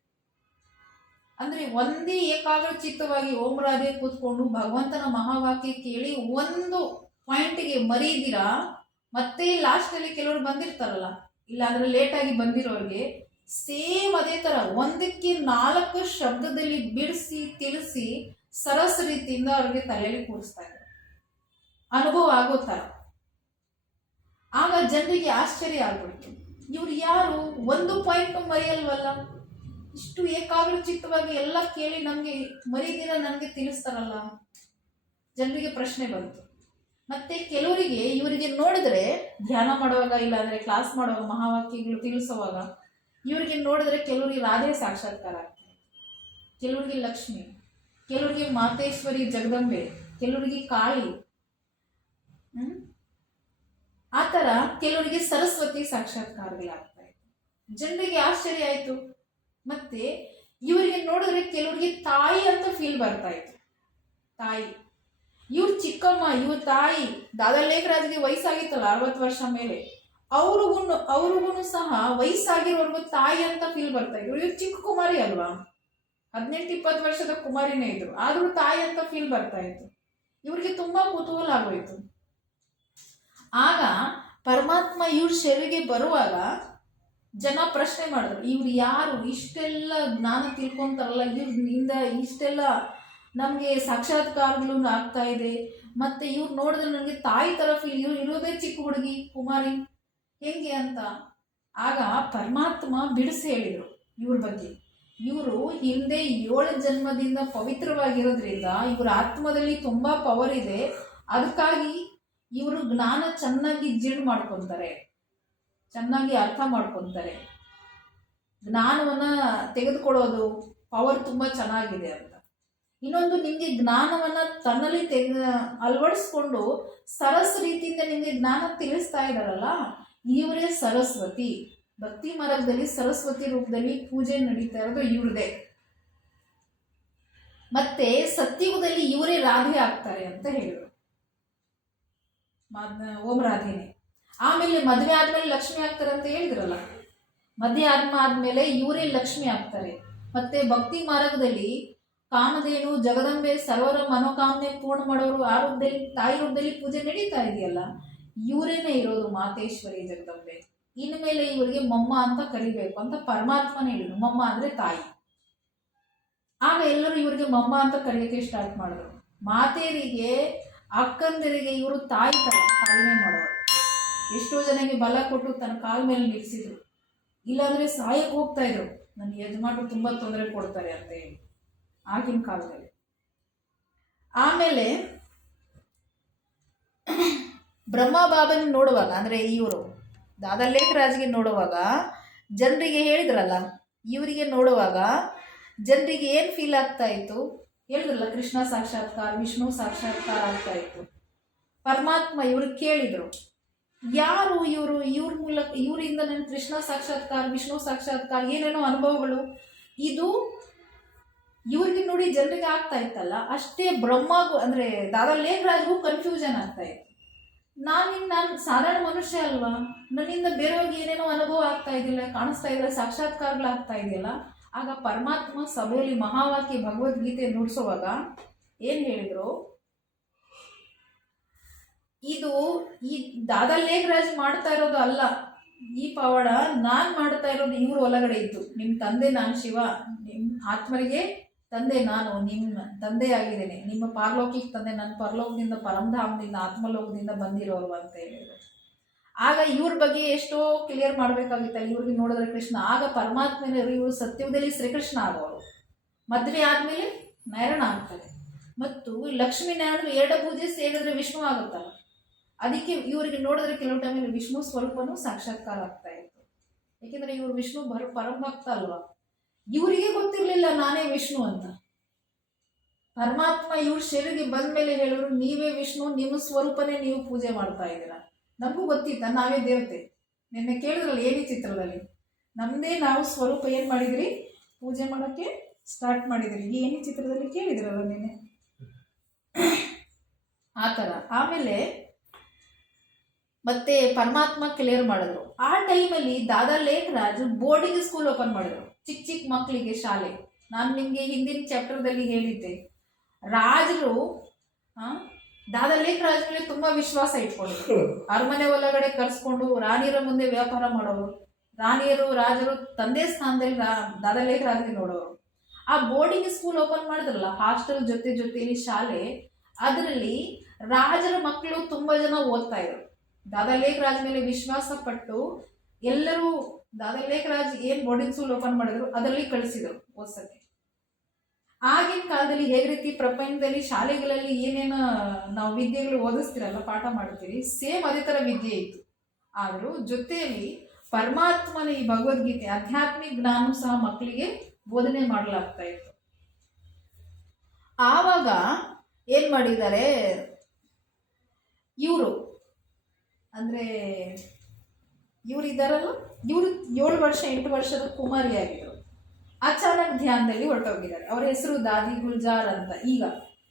ಅಂದ್ರೆ ಒಂದೇ ಏಕಾಗ್ರ ಚಿತ್ತವಾಗಿ ಓಂ ರಾಧೆ ಕೂತ್ಕೊಂಡು ಭಗವಂತನ ಮಹಾವಾಕ್ಯ ಕೇಳಿ ಒಂದು ಪಾಯಿಂಟ್ಗೆ ಮರೀದಿರಾ, ಮತ್ತೆ ಲಾಸ್ಟ್ ಅಲ್ಲಿ ಕೆಲವರು ಬಂದಿರ್ತಾರಲ್ಲ, ಇಲ್ಲ ಅಂದ್ರೆ ಲೇಟ್ ಆಗಿ ಬಂದಿರೋರಿಗೆ ಸೇಮ್ ಅದೇ ತರ 1ಕ್ಕೆ 4 ಶಬ್ದದಲ್ಲಿ ಬಿಡಿಸಿ ತಿಳಿಸಿ ಸರಸ್ ರೀತಿಯಿಂದ ಅವ್ರಿಗೆ ತಲೆಯಲ್ಲಿ ಕೂರಿಸ್ತಾ ಇದ್ದಾರೆ, ಅನುಭವ ಆಗೋ ತರ. ಆಗ ಜನರಿಗೆ ಆಶ್ಚರ್ಯ ಆಗ್ಬಿಡ್ತು, ಇವ್ರು ಯಾರು ಒಂದು ಪಾಯಿಂಟ್ ಮರೆಯಲ್ವಲ್ಲ, ಇಷ್ಟು ಏಕಾಗ್ರ ಚಿತ್ತವಾಗಿ ಎಲ್ಲ ಕೇಳಿ ನಮ್ಗೆ ಮರಿದಿರ ನನಗೆ ತಿಳಿಸ್ತಾರಲ್ಲ. ಜನರಿಗೆ ಪ್ರಶ್ನೆ ಬಂತು. ಮತ್ತೆ ಕೆಲವರಿಗೆ ಇವರಿಗೆ ನೋಡಿದ್ರೆ ಧ್ಯಾನ ಮಾಡುವಾಗ, ಇಲ್ಲ ಅಂದ್ರೆ ಕ್ಲಾಸ್ ಮಾಡುವಾಗ, ಮಹಾವಾಕ್ಯಗಳು ತಿಳಿಸುವಾಗ ಇವರಿಗೆ ನೋಡಿದ್ರೆ ಕೆಲವರಿಗೆ ರಾಧೆ ಸಾಕ್ಷಾತ್ಕಾರ ಆಗ್ತದೆ, ಕೆಲವರಿಗೆ ಲಕ್ಷ್ಮಿ, ಕೆಲವರಿಗೆ ಮಾತೇಶ್ವರಿ ಜಗದಂಬೆ, ಕೆಲವರಿಗೆ ಕಾಳಿ, ಆತರ ಕೆಲವರಿಗೆ ಸರಸ್ವತಿ ಸಾಕ್ಷಾತ್ಕಾರಗಳಾಗ್ತಾ ಇತ್ತು. ಜನರಿಗೆ ಆಶ್ಚರ್ಯ ಆಯ್ತು. ಮತ್ತೆ ಇವರಿಗೆ ನೋಡಿದ್ರೆ ಕೆಲವರಿಗೆ ತಾಯಿ ಅಂತ ಫೀಲ್ ಬರ್ತಾ ಇತ್ತು, ತಾಯಿ, ಇವ್ರ ಚಿಕ್ಕಮ್ಮ, ಇವ್ರ ತಾಯಿ. ದಾದಾ ಲೇಖರಾಜ್ಗೆ ವಯಸ್ಸಾಗಿತ್ತಲ್ಲ 60 ವರ್ಷ ಮೇಲೆ, ಅವ್ರಿಗೂ ಸಹ ವಯಸ್ಸಾಗಿರೋರ್ಗು ತಾಯಿ ಅಂತ ಫೀಲ್ ಬರ್ತಾ ಇದ್ರು. ಇವ್ರು ಚಿಕ್ಕ ಕುಮಾರಿ ಅಲ್ವಾ, 18-20 ವರ್ಷದ ಕುಮಾರಿನೇ ಇದ್ರು, ಆದ್ರೂ ತಾಯಿ ಅಂತ ಫೀಲ್ ಬರ್ತಾ ಇತ್ತು. ಇವ್ರಿಗೆ ತುಂಬಾ ಕುತೂಹಲ ಆಗೋಯ್ತು. ಆಗ ಪರಮಾತ್ಮ ಇವ್ರ ಶರೀರಿಗೆ ಬರುವಾಗ ಜನ ಪ್ರಶ್ನೆ ಮಾಡಿದ್ರು, ಇವ್ರು ಯಾರು, ಇಷ್ಟೆಲ್ಲ ಜ್ಞಾನ ತಿಳ್ಕೊಂತಾರಲ್ಲ, ಇವ್ರಿಂದ ಇಷ್ಟೆಲ್ಲ ನಮ್ಗೆ ಸಾಕ್ಷಾತ್ಕಾರಗಳು ಆಗ್ತಾ ಇದೆ, ಮತ್ತೆ ಇವ್ರು ನೋಡಿದ್ರೆ ನನಗೆ ತಾಯಿ ತರ ಫೀಲ್, ಇವ್ರು ಇರೋದೇ ಚಿಕ್ಕ ಹುಡುಗಿ ಕುಮಾರಿ, ಹೆಂಗೆ ಅಂತ. ಆಗ ಪರಮಾತ್ಮ ಬಿಡಿಸಿ ಹೇಳಿದ್ರು ಇವ್ರ ಬಗ್ಗೆ, ಇವರು ಹಿಂದೆ 7 ಜನ್ಮದಿಂದ ಪವಿತ್ರವಾಗಿರೋದ್ರಿಂದ ಇವ್ರ ಆತ್ಮದಲ್ಲಿ ತುಂಬಾ ಪವರ್ ಇದೆ, ಅದಕ್ಕಾಗಿ ಇವರು ಜ್ಞಾನ ಚೆನ್ನಾಗಿ ಜೀರ್ಣ ಮಾಡ್ಕೊಂತಾರೆ, ಚೆನ್ನಾಗಿ ಅರ್ಥ ಮಾಡ್ಕೊಂತಾರೆ, ಜ್ಞಾನವನ್ನ ತೆಗೆದುಕೊಳ್ಳೋದು ಪವರ್ ತುಂಬಾ ಚೆನ್ನಾಗಿದೆ ಅಂತ. ಇನ್ನೊಂದು, ನಿಮ್ಗೆ ಜ್ಞಾನವನ್ನ ತನ್ನಲ್ಲಿ ಅಳವಡಿಸ್ಕೊಂಡು ಸರಸ್ ರೀತಿಯಿಂದ ನಿಮ್ಗೆ ಜ್ಞಾನ ತಿಳಿಸ್ತಾ ಇದಾರಲ್ಲ, ಇವರೇ ಸರಸ್ವತಿ. ಭಕ್ತಿ ಮಾರ್ಗದಲ್ಲಿ ಸರಸ್ವತಿ ರೂಪದಲ್ಲಿ ಪೂಜೆ ನಡೀತಾ ಇರೋದು ಇವ್ರದೇ. ಮತ್ತೆ ಸತ್ಯುಗದಲ್ಲಿ ಇವರೇ ರಾಧೆ ಆಗ್ತಾರೆ ಅಂತ ಹೇಳಿದರು, ಓಂ ರಾಧೆನೆ. ಆಮೇಲೆ ಮದುವೆ ಆದ್ಮೇಲೆ ಲಕ್ಷ್ಮಿ ಆಗ್ತಾರೆ ಅಂತ ಹೇಳಿದ್ರಲ್ಲ, ಮದುವೆ ಆದ್ಮೇಲೆ ಇವರೇ ಲಕ್ಷ್ಮಿ ಆಗ್ತಾರೆ. ಮತ್ತೆ ಭಕ್ತಿ ಮಾರ್ಗದಲ್ಲಿ ಕಾಮಧೇನು ಜಗದಂಬೆ ಸರ್ವರ ಮನೋಕಾಮನೆ ಪೂರ್ಣ ಮಾಡೋರು ಆ ರೂಪದಲ್ಲಿ, ತಾಯಿ ರೂಪದಲ್ಲಿ ಪೂಜೆ ನಡೀತಾ ಇದೆಯಲ್ಲ, ಇವರೇನೆ ಇರೋದು ಮಾತೇಶ್ವರಿ ಜಗದಂಬೆ. ಇನ್ಮೇಲೆ ಇವರಿಗೆ ಮೊಮ್ಮ ಅಂತ ಕರಿಬೇಕು ಅಂತ ಪರಮಾತ್ಮನೇ ಹೇಳಿದ್ರು. ಮೊಮ್ಮ ಅಂದ್ರೆ ತಾಯಿ. ಆಗ ಎಲ್ಲರೂ ಇವರಿಗೆ ಮೊಮ್ಮ ಅಂತ ಕರೆಯೋಕೆ ಸ್ಟಾರ್ಟ್ ಮಾಡಿದ್ರು. ಮಾತೇರಿಗೆ, ಅಕ್ಕಂದಿರಿಗೆ ಇವರು ತಾಯಿ ತರ ಪಾಲನೆ ಮಾಡೋರು. ಎಷ್ಟೋ ಜನಕ್ಕೆ ಬಲ ಕೊಟ್ಟು ತನ್ನ ಕಾಲ ಮೇಲೆ ನಿಲ್ಲಿಸಿದ್ರು, ಇಲ್ಲಾಂದ್ರೆ ಸಾಯಕ್ಕೆ ಹೋಗ್ತಾ ಇದ್ರು, ನನ್ನ ಯಜಮಾನರು ತುಂಬಾ ತೊಂದರೆ ಕೊಡ್ತಾರೆ ಅಂತ ಹೇಳಿ ಆಗಿನ ಕಾಲದಲ್ಲಿ. ಆಮೇಲೆ ಬ್ರಹ್ಮ ಬಾಬನ ನೋಡುವಾಗ, ಅಂದ್ರೆ ಇವರು ದಾದಾ ಲೇಖರಾಜ್ಗೆ ನೋಡುವಾಗ ಜನರಿಗೆ ಹೇಳಿದ್ರಲ್ಲ, ಇವರಿಗೆ ನೋಡುವಾಗ ಜನರಿಗೆ ಏನು ಫೀಲ್ ಆಗ್ತಾ ಇತ್ತು ಹೇಳಿದ್ರಲ್ಲ, ಕೃಷ್ಣ ಸಾಕ್ಷಾತ್ಕಾರ, ವಿಷ್ಣು ಸಾಕ್ಷಾತ್ಕಾರ ಆಗ್ತಾ ಇತ್ತು. ಪರಮಾತ್ಮ ಇವ್ರು ಕೇಳಿದ್ರು, ಯಾರು ಇವರು, ಇವ್ರ ಮೂಲಕ ಇವರಿಂದ ನನ್ನ ಕೃಷ್ಣ ಸಾಕ್ಷಾತ್ಕಾರ, ವಿಷ್ಣು ಸಾಕ್ಷಾತ್ಕಾರ, ಏನೇನೋ ಅನುಭವಗಳು, ಇದು ಇವ್ರಿಗೆ ನೋಡಿ ಜನರಿಗೆ ಆಗ್ತಾ ಇತ್ತಲ್ಲ, ಅಷ್ಟೇ ಬ್ರಹ್ಮಗೂ ಅಂದ್ರೆ ದಾದಾ ಲೇಖರಾಜ್ಗೂ ಕನ್ಫ್ಯೂಷನ್ ಆಗ್ತಾ ಇತ್ತು. ನಾನು ಸಾಧಾರಣ ಮನುಷ್ಯ ಅಲ್ವಾ, ನನ್ನಿಂದ ಬೇರೆಯವ್ರಿಗೆ ಏನೇನೋ ಅನುಭವ ಆಗ್ತಾ ಇದೆಯಲ್ಲ, ಕಾಣಿಸ್ತಾ ಇದೆಯಲ್ಲ, ಸಾಕ್ಷಾತ್ಕಾರಗಳಾಗ್ತಾ ಇದೆಯಲ್ಲ. ಆಗ ಪರಮಾತ್ಮ ಸಭೆಯಲ್ಲಿ ಮಹಾವಾಕ್ಯ ಭಗವದ್ಗೀತೆ ನುಡಿಸುವಾಗ ಏನ್ ಹೇಳಿದ್ರು, ಇದು ಈ ದಾದಾ ಲೇಖರಾಜ್ ಮಾಡ್ತಾ ಇರೋದು ಅಲ್ಲ, ಈ ಪವಾಡ ನಾನ್ ಮಾಡ್ತಾ ಇರೋದು ಇವ್ರ ಒಳಗಡೆ ಇದ್ದು. ನಿಮ್ ತಂದೆ ನಾನು ಶಿವ, ನಿಮ್ ಆತ್ಮರಿಗೆ ತಂದೆ ನಾನು, ನಿಮ್ಮ ತಂದೆ ಆಗಿದ್ದೇನೆ, ನಿಮ್ಮ ಪಾರಲೌಕಿಕ ತಂದೆ ನನ್ನ ಪರಲೋಕದಿಂದ, ಪರಂಧಾಮದಿಂದ, ಆತ್ಮಲೋಕದಿಂದ ಬಂದಿರೋರು ಅಂತ ಹೇಳಿದ್ರು. ಆಗ ಇವ್ರ ಬಗ್ಗೆ ಎಷ್ಟೋ ಕ್ಲಿಯರ್ ಮಾಡ್ಬೇಕಾಗಿತ್ತಲ್ಲ, ಇವ್ರಿಗೆ ನೋಡಿದ್ರೆ ಕೃಷ್ಣ. ಆಗ ಪರಮಾತ್ಮನ ಇವರು ಸತ್ಯುಗದಲ್ಲಿ ಶ್ರೀಕೃಷ್ಣ ಆಗೋರು, ಮದುವೆ ಆದ್ಮೇಲೆ ನಾರಾಯಣ ಆಗ್ತಾರೆ. ಮತ್ತು ಲಕ್ಷ್ಮೀನಾರಾಯಣ ಎರಡು ಪೂಜೆ ಸೇರಿದ್ರೆ ವಿಷ್ಣು ಆಗುತ್ತಲ್ಲ, ಅದಕ್ಕೆ ಇವರಿಗೆ ನೋಡಿದ್ರೆ ಕೆಲವು ಟೈಮಲ್ಲಿ ವಿಷ್ಣು ಸ್ವಲ್ಪನೂ ಸಾಕ್ಷಾತ್ಕಾರ ಆಗ್ತಾ ಇತ್ತು. ಯಾಕೆಂದ್ರೆ ಇವ್ರು ವಿಷ್ಣು ಪರಮಭಕ್ತ ಅಲ್ವಾ, ಇವರಿಗೆ ಗೊತ್ತಿರ್ಲಿಲ್ಲ ನಾನೇ ವಿಷ್ಣು ಅಂತ. ಪರಮಾತ್ಮ ಇವ್ರ ಶರೀರಿಗೆ ಬಂದ ಮೇಲೆ ಹೇಳಿದ್ರು, ನೀವೇ ವಿಷ್ಣು, ನಿಮ್ಮ ಸ್ವರೂಪನೇ ನೀವು ಪೂಜೆ ಮಾಡ್ತಾ ಇದ್ದೀರಾ. ನಮಗೂ ಗೊತ್ತಿತ್ತ ನಾವೇ ದೇವತೆ. ನಿನ್ನೆ ಕೇಳಿದ್ರಲ್ಲ ಏನಿ ಚಿತ್ರದಲ್ಲಿ, ನಮ್ದೇ ನಾವು ಸ್ವರೂಪ ಏನ್ ಮಾಡಿದ್ರಿ, ಪೂಜೆ ಮಾಡೋಕ್ಕೆ ಸ್ಟಾರ್ಟ್ ಮಾಡಿದ್ರಿ. ಏನಿ ಚಿತ್ರದಲ್ಲಿ ಕೇಳಿದ್ರಲ್ಲ ನಿನ್ನೆ ಆ ಥರ. ಆಮೇಲೆ ಮತ್ತೆ ಪರಮಾತ್ಮ ಕ್ಲಿಯರ್ ಮಾಡಿದ್ರು. ಆ ಟೈಮಲ್ಲಿ ದಾದಾ ಲೇಖರಾಜ್ ಬೋರ್ಡಿಂಗ್ ಸ್ಕೂಲ್ ಓಪನ್ ಮಾಡಿದ್ರು, ಚಿಕ್ಕ ಚಿಕ್ಕ ಮಕ್ಕಳಿಗೆ ಶಾಲೆ. ನಾನು ನಿಮಗೆ ಹಿಂದಿನ ಚಾಪ್ಟರ್ದಲ್ಲಿ ಹೇಳಿದ್ದೆ, ರಾಜರು ದಾದಾ ಲೇಖರಾಜ್ ಮೇಲೆ ತುಂಬಾ ವಿಶ್ವಾಸ ಇಟ್ಕೊಂಡಿದ್ರು. ಅರಮನೆ ಒಳಗಡೆ ಕರ್ಸ್ಕೊಂಡು ರಾಣಿಯರ ಮುಂದೆ ವ್ಯಾಪಾರ ಮಾಡೋರು, ರಾಣಿಯರು ರಾಜರು ತಂದೆ ಸ್ಥಾನದಲ್ಲಿ ದಾದಾ ಲೇಖರಾಜ್ಗೆ ನೋಡೋರು. ಆ ಬೋರ್ಡಿಂಗ್ ಸ್ಕೂಲ್ ಓಪನ್ ಮಾಡಿದ್ರಲ್ಲ, ಹಾಸ್ಟೆಲ್ ಜೊತೆಯಲ್ಲಿ ಶಾಲೆ, ಅದರಲ್ಲಿ ರಾಜರ ಮಕ್ಕಳು ತುಂಬಾ ಜನ ಓದ್ತಾ ಇದ್ರು. ದಾದಾ ಲೇಖರಾಜ್ ಮೇಲೆ ವಿಶ್ವಾಸ ಪಟ್ಟು ಎಲ್ಲರೂ ದಾದಾ ಲೇಖರಾಜ್ ಏನ್ ಬೋರ್ಡಿಂಗ್ ಸ್ಕೂಲ್ ಓಪನ್ ಮಾಡಿದ್ರು ಅದರಲ್ಲಿ ಕಳಿಸಿದ್ರು ಓದ್ಸಕ್ಕೆ. ಆಗಿನ ಕಾಲದಲ್ಲಿ ಹೇಗೆ ರೀತಿ ಪ್ರಪಂಚದಲ್ಲಿ ಶಾಲೆಗಳಲ್ಲಿ ಏನೇನು ನಾವು ವಿದ್ಯೆಗಳು ಓದಿಸ್ತಿರಲ್ಲ, ಪಾಠ ಮಾಡ್ತೀವಿ, ಸೇಮ್ ಅದೇ ತರ ವಿದ್ಯೆ ಇತ್ತು. ಆದ್ರೂ ಜೊತೆಯಲ್ಲಿ ಪರಮಾತ್ಮನ ಈ ಭಗವದ್ಗೀತೆ ಆಧ್ಯಾತ್ಮಿಕ ಜ್ಞಾನ ಸಹ ಮಕ್ಕಳಿಗೆ ಬೋಧನೆ ಮಾಡಲಾಗ್ತಾ ಇತ್ತು. ಆವಾಗ ಏನ್ ಮಾಡಿದ್ದಾರೆ ಇವರು, ಅಂದ್ರೆ ಇವ್ರು ಇದ್ದಾರಲ್ಲ, ಇವರು 7 ವರ್ಷ 8 ವರ್ಷದ ಕುಮಾರಿಯಾಗಿದ್ರು. ಅಚಾನಕ್ ಧ್ಯಾನದಲ್ಲಿ ಹೊರಟೋಗಿದ್ದಾರೆ. ಅವರ ಹೆಸರು ದಾದಿ ಗುಲ್ಜಾರ್ ಅಂತ. ಈಗ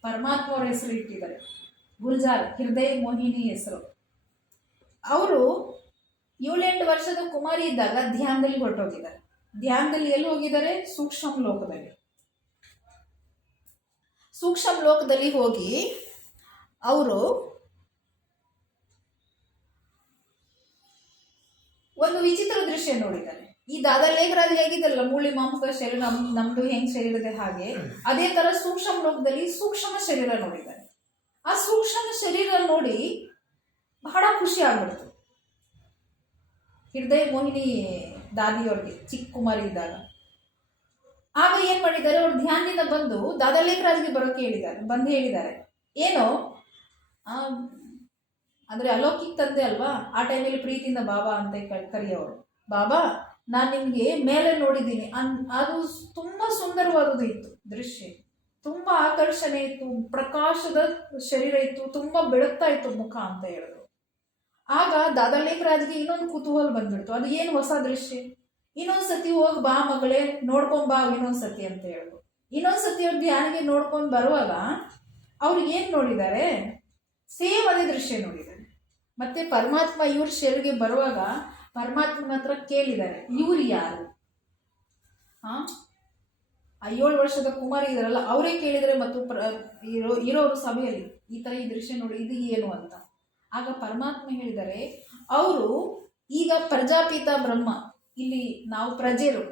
ಪರಮಾತ್ಮ ಅವರ ಹೆಸರು ಇಟ್ಟಿದ್ದಾರೆ ಗುಲ್ಜಾರ್, ಹೃದಯ ಮೋಹಿನಿ ಹೆಸರು. ಅವರು 7-8 ವರ್ಷದ ಕುಮಾರಿ ಇದ್ದಾಗ ಧ್ಯಾನದಲ್ಲಿ ಹೊರಟೋಗಿದ್ದಾರೆ. ಧ್ಯಾನದಲ್ಲಿ ಎಲ್ಲಿ ಹೋಗಿದ್ದಾರೆ, ಸೂಕ್ಷ್ಮ ಲೋಕದಲ್ಲಿ. ಸೂಕ್ಷ್ಮ ಲೋಕದಲ್ಲಿ ಹೋಗಿ ಅವರು ಒಂದು ವಿಚಿತ್ರ ದೃಶ್ಯ ನೋಡಿದ್ದಾರೆ. ಈ ದಾದಾ ಲೇಖರಾಜ್ ಹೇಗಿದ್ದಲ್ಲ, ಮೂಳಿ ಮಾಂಸದ ಶರೀರ, ನಮ್ದು ಹೆಂಗ್ ಶರೀರ ಇದೆ ಹಾಗೆ, ಅದೇ ತರ ಸೂಕ್ಷ್ಮ ಲೋಕದಲ್ಲಿ ಸೂಕ್ಷ್ಮ ಶರೀರ ನೋಡಿದ್ದಾರೆ. ಆ ಸೂಕ್ಷ್ಮ ಶರೀರ ನೋಡಿ ಬಹಳ ಖುಷಿ ಆಗ್ಬಿಡ್ತು ಹೃದಯ ಮೋಹಿನಿ ದಾದಿಯವ್ರಿಗೆ, ಚಿಕ್ಕ ಕುಮಾರಿ ಇದ್ದಾಗ. ಆಗ ಏನ್ ಮಾಡಿದ್ದಾರೆ, ಅವ್ರು ಧ್ಯಾನದಿಂದ ಬಂದು ದಾದಾ ಲೇಖರಾಜ್ಗೆ ಬರೋಕೆ ಹೇಳಿದ್ದಾರೆ. ಬಂದು ಹೇಳಿದ್ದಾರೆ, ಏನೋ ಅಂದ್ರೆ ಅಲೌಕಿಕ ತಂದೆ ಅಲ್ವಾ, ಆ ಟೈಮಲ್ಲಿ ಪ್ರೀತಿಯಿಂದ ಬಾಬಾ ಅಂತ ಕರೆಯೋರು. ಬಾಬಾ, ನಾನು ನಿಮ್ಗೆ ಮೇಲೆ ನೋಡಿದ್ದೀನಿ, ಅದು ತುಂಬಾ ಸುಂದರವಾದದ್ದು ಇತ್ತು ದೃಶ್ಯ, ತುಂಬಾ ಆಕರ್ಷಣೆ ಇತ್ತು, ಪ್ರಕಾಶದ ಶರೀರ ಇತ್ತು, ತುಂಬಾ ಬೆಳಗ್ತಾ ಇತ್ತು ಮುಖ ಅಂತ ಹೇಳಿದ್ರು. ಆಗ ದಾದಾ ಲೇಖರಾಜ್ಗೆ ಇನ್ನೊಂದು ಕುತೂಹಲ ಬಂದ್ಬಿಡ್ತು, ಅದು ಏನು ಹೊಸ ದೃಶ್ಯ, ಇನ್ನೊಂದ್ಸತಿ ಹೋಗಿ ಬಾ ಮಗಳೇ, ನೋಡ್ಕೊಂಬಾ ಇನ್ನೊಂದ್ಸತಿ ಅಂತ ಹೇಳಿದ್ರು. ಇನ್ನೊಂದ್ಸತಿ ಅವ್ರು ಧ್ಯಾನಿಗೆ ನೋಡ್ಕೊಂಡು ಬರುವಾಗ ಅವ್ರು ಏನು ನೋಡಿದ್ದಾರೆ, ಸೇಮ್ ಅದೇ ದೃಶ್ಯ ನೋಡಿದ್ದಾರೆ. ಮತ್ತೆ ಪರಮಾತ್ಮ ಇವ್ರ ಶರೀರಿಗೆ ಬರುವಾಗ ಪರಮಾತ್ಮನ ಹತ್ರ ಕೇಳಿದ್ದಾರೆ, ಇವ್ರು ಯಾರು? ಆ 7 ವರ್ಷದ ಕುಮಾರಿ ಇದಾರಲ್ಲ ಅವರೇ ಕೇಳಿದರೆ, ಮತ್ತು ಇರೋರು ಸಭೆಯಲ್ಲಿ ಈ ಥರ ಈ ದೃಶ್ಯ ನೋಡಿ ಇದು ಏನು ಅಂತ. ಆಗ ಪರಮಾತ್ಮ ಹೇಳಿದ್ದಾರೆ, ಅವರು ಈಗ ಪ್ರಜಾಪಿತ ಬ್ರಹ್ಮ, ಇಲ್ಲಿ ನಾವು ಪ್ರಜೆರು,